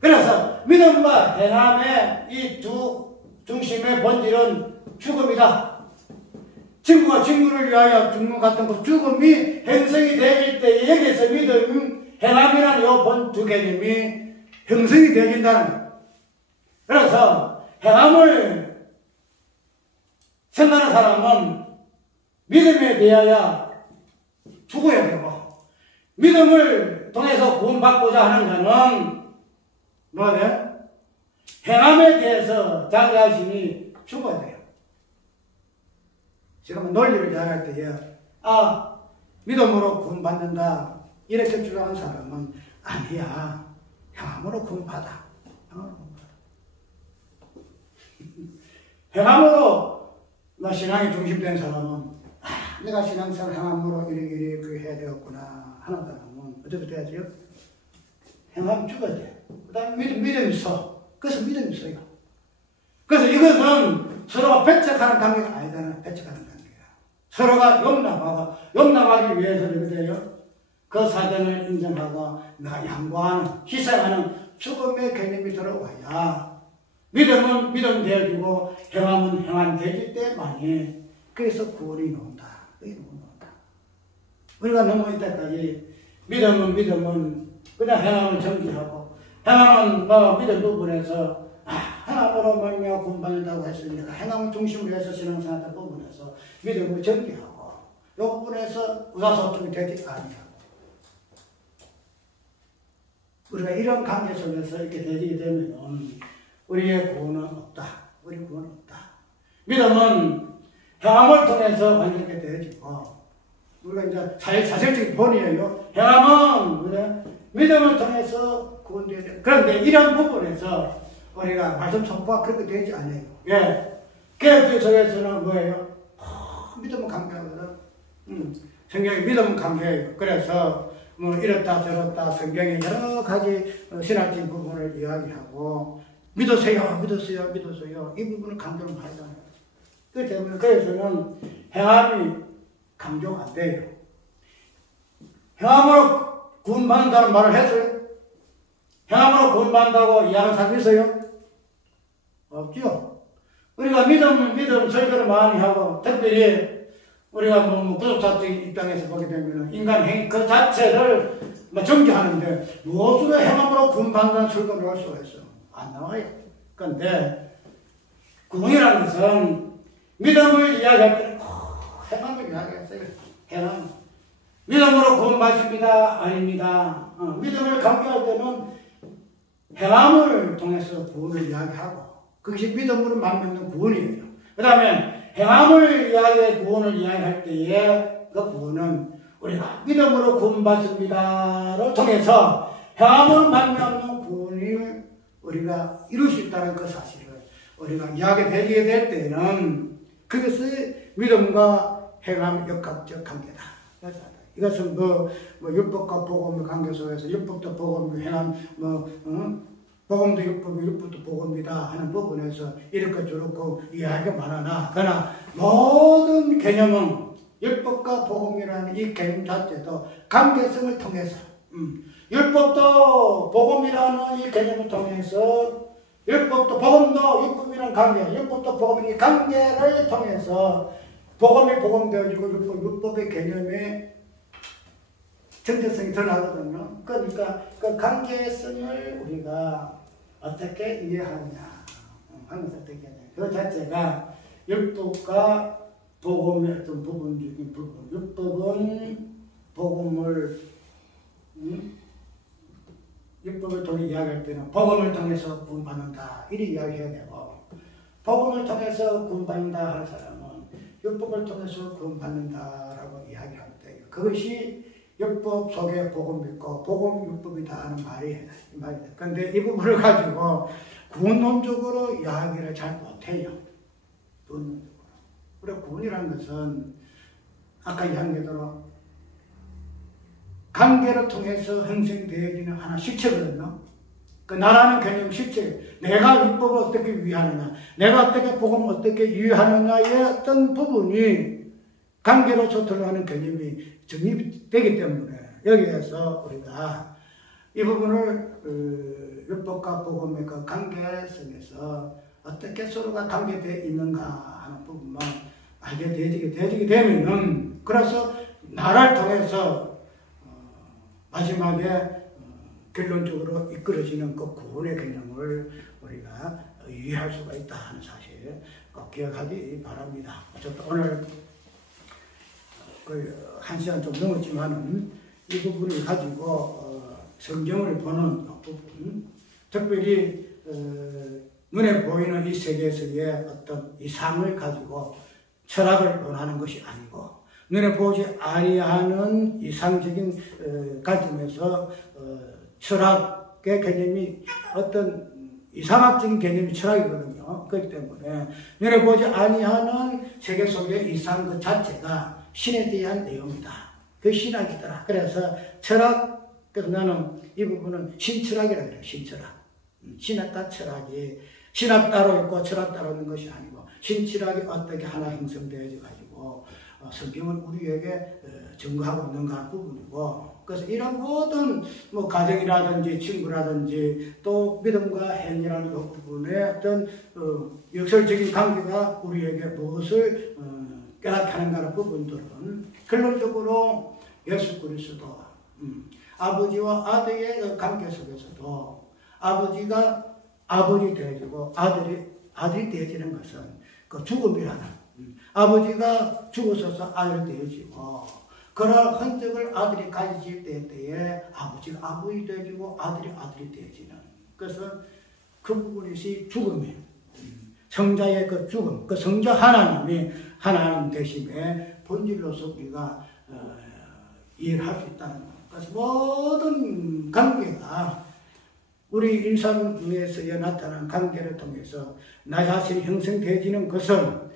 그래서 믿음과 행함의 이 두 중심의 본질은 죽음이다. 친구가 친구를 위하여 죽는 같은 것, 죽음이 형성이 되길 때 여기서 믿음, 행함이라는 이 두 개념이 형성이 되긴다는 거예요. 그래서 행함을 생각하는 사람은 믿음에 대하여 죽어야 되고 믿음을 통해서 구원받고자 하는 자는 뭐가 돼요? 행함에 대해서 자기 자신이 죽어야 돼요. 지금 논리를 이야기할 때에 믿음으로 구원받는다 이렇게 주장하는 사람은 아니야. 행함으로 구원받아. 행함으로 신앙이 중심된 사람은 내가 신앙생활 행함으로 이렇게 해야 되겠구나 하는 사람은 어떻게 돼야지요? 행함 죽어야 돼. 그 다음에 믿음이 서. 그래서 믿음이 서요. 그래서 이것은 서로가 배척하는 관계가 아니잖아요. 배척하는 관계가. 서로가 용납하기 위해서 이렇게 돼요. 그 사전을 인정하고 내가 양보하는, 희생하는 죽음의 개념이 들어와야 믿음은 믿음 되어지고 행함은 행함 되질 때만이 그래서 구원이 나온다. 우리가 너무 이때까지 믿음은 그냥 행함을 정지하고 행함은 믿음 부분에서 행함으로 말미암아 구원받는다고 했으니까 행함을 중심으로 해서 신앙생활 부분에서 믿음을 정지하고 이 부분에서 의사소통이 되지 아니하고 우리가 이런 관계 속에서 이렇게 되게 되면 우리의 구원은 없다. 우리 구원은 없다. 믿음은 행함을 통해서 완전하게 되어지고 우리가 이제 사실적인 본이에요. 행함은 믿음을 통해서 구원되어야 돼. 그런데 이런 부분에서 우리가 말씀 선포가 그렇게 되지 않아요. 예. 개혁주의 속에서는 뭐예요? 믿음은 강조하거든. 성경이 믿음은 강조해요. 그래서 이렇다 저렇다 성경에 여러 가지 신학적인 부분을 이야기하고 믿으세요. 이 부분을 강조를 하잖아요. 그래서는 행함이 강조가 안 돼요. 행함으로 구원받는다는 말을 했어요? 행함으로 구원받는다고 이야기하는 사람 있어요? 없죠. 우리가 믿음 설교를 많이 하고 특별히 우리가 구속사적인 입장에서 보게 되면 인간 행위 그 자체를 정죄하는데 무엇으로 행함으로 구원받는다는 설교를 할 수가 있어? 안 나와요. 그런데 구원이라는 것은 믿음을 이야기할 때 행함을 이야기했어요. 행함. 믿음으로 구원받습니다. 아닙니다. 믿음을 강조할 때는 행함을 통해서 구원을 이야기하고 그것이 믿음으로 만드는 구원이에요. 그 다음에 행함을 이야기해 구원을 이야기할 때에 그 구원은 우리가 믿음으로 구원받습니다를 통해서 행함을 만드는 구원을 우리가 이룰 수 있다는 그 사실을 우리가 이야기되게 될 때는 그것이 믿음과 행함 역학적 관계다. 이것은 율법과 복음의 관계 속에서 율법도 복음, 행함, 복음도 율법, 율법도 복음이다 하는 부분에서 이렇게 저렇게 이야기가 많으나 그러나 모든 개념은 율법과 복음이라는 이 개념 자체도 관계성을 통해서 율법도 복음이라는 이 개념을 통해서 율법도 복음도 율법이라는 관계, 율법도 복음의 관계를 통해서 복음이 복음되어지고 율법의 개념에 정체성이 드러나거든요. 그러니까 그 관계성을 우리가 어떻게 이해하느냐 하는 것을 어떻게 해야 돼요. 그 자체가 율법과 복음의 어떤 부분적인 부분. 율법은 복음을 율법을 통해 이야기할 때는 복음을 통해서 구원받는다 이렇게 이야기해야 되고 복음을 통해서 구원받는다 하는 사람은 율법을 통해서 구원받는다라고 이야기할 때 그것이 율법 속에 복음 있고 복음 율법이다 하는 말이에요. 그런데 이 부분을 가지고 구원론적으로 이야기를 잘 못해요. 구원론적으로. 그리고 구원이라는 것은 아까 이야기한 대로 관계를 통해서 형성되어지는 하나 실체거든요. 그 나라는 개념 실체. 내가 율법을 어떻게 유의하느냐, 내가 어떻게 복음을 어떻게 유의하느냐의 어떤 부분이 관계로서 들어가는 개념이 정립되기 때문에 여기에서 우리가 이 부분을 율법과 복음의 그 관계성에서 어떻게 서로가 관계되어 있는가 하는 부분만 알게 되어지게 되면은 그래서 나라를 통해서 마지막에 결론적으로 이끌어지는 그 구원의 개념을 우리가 이해할 수가 있다 하는 사실 꼭 기억하기 바랍니다. 어쨌든 오늘 한 시간 좀 넘었지만은 이 부분을 가지고 성경을 보는 부분, 특별히 눈에 보이는 이 세계에서의 어떤 이상을 가지고 철학을 논하는 것이 아니고 눈에 보지 아니하는 이상적인 관점에서 철학의 개념이 어떤 이상학적인 개념이 철학이거든요. 그렇기 때문에 눈에 보지 아니하는 세계 속의 이상 그 자체가 신에 대한 내용이다. 그 신학이더라. 그래서 철학, 그래서 나는 이 부분은 신철학이라고 해요. 신철학. 신학과 철학이 신학 따로 있고 철학 따로 있는 것이 아니고 신철학이 어떻게 하나 형성되어져 가지고 성경은 우리에게 증거하고 있는가 부분이고, 그래서 이런 모든 뭐 가정이라든지 친구라든지 또 믿음과 행위라는 그 부분의 어떤 역설적인 관계가 우리에게 무엇을 깨닫게 하는가 부분들은 결론적으로 예수 그리스도 아버지와 아들의 그 관계 속에서도 아버지가 아버지 되어지고 아들이 되어지는 것은 그 죽음이라는, 아버지가 죽어서서 아들이 되어지고 그런 흔적을 아들이 가지실 때에 아버지가 아버지 되어지고 아들이 되어지는, 그래서 그 부분이 죽음이에요. 성자의 그 죽음, 그 성자 하나님이 하나님 되심의 본질로서 우리가 이해를 할 수 있다는 거예요. 그래서 모든 관계가 우리 일상 중에서 나타나는 관계를 통해서 나 자신이 형성되어지는 것은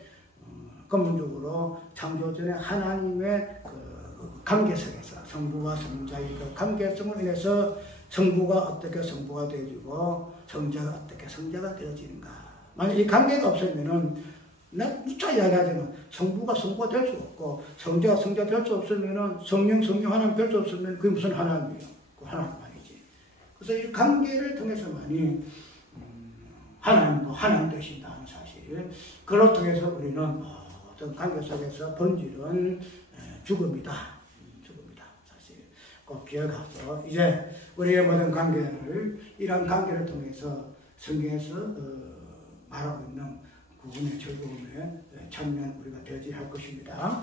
근본적으로 창조전에 하나님의 그 관계 속에서 성부와 성자의 그 관계성으로 인해서 성부가 어떻게 성부가 되어지고 성자가 어떻게 성자가 되어지는가. 만약 이 관계가 없으면은 나 진짜 이야기하지만 성부가 성부가 될 수 없고 성자가 성자 될 수 없으면은 성령 하나님 될 수 없으면 그게 무슨 하나님이에요? 그 하나님 아니지. 그래서 이 관계를 통해서만이 하나님도 하나님 되신다는 사실. 그걸 통해서 우리는 어떤 관계 속에서 본질은 죽음이다. 사실 꼭 기억하고 이제 우리의 모든 관계를 이런 관계를 통해서 성경에서 말하고 있는 구원의 즐거움에 참여한 우리가 되어야 할 것입니다.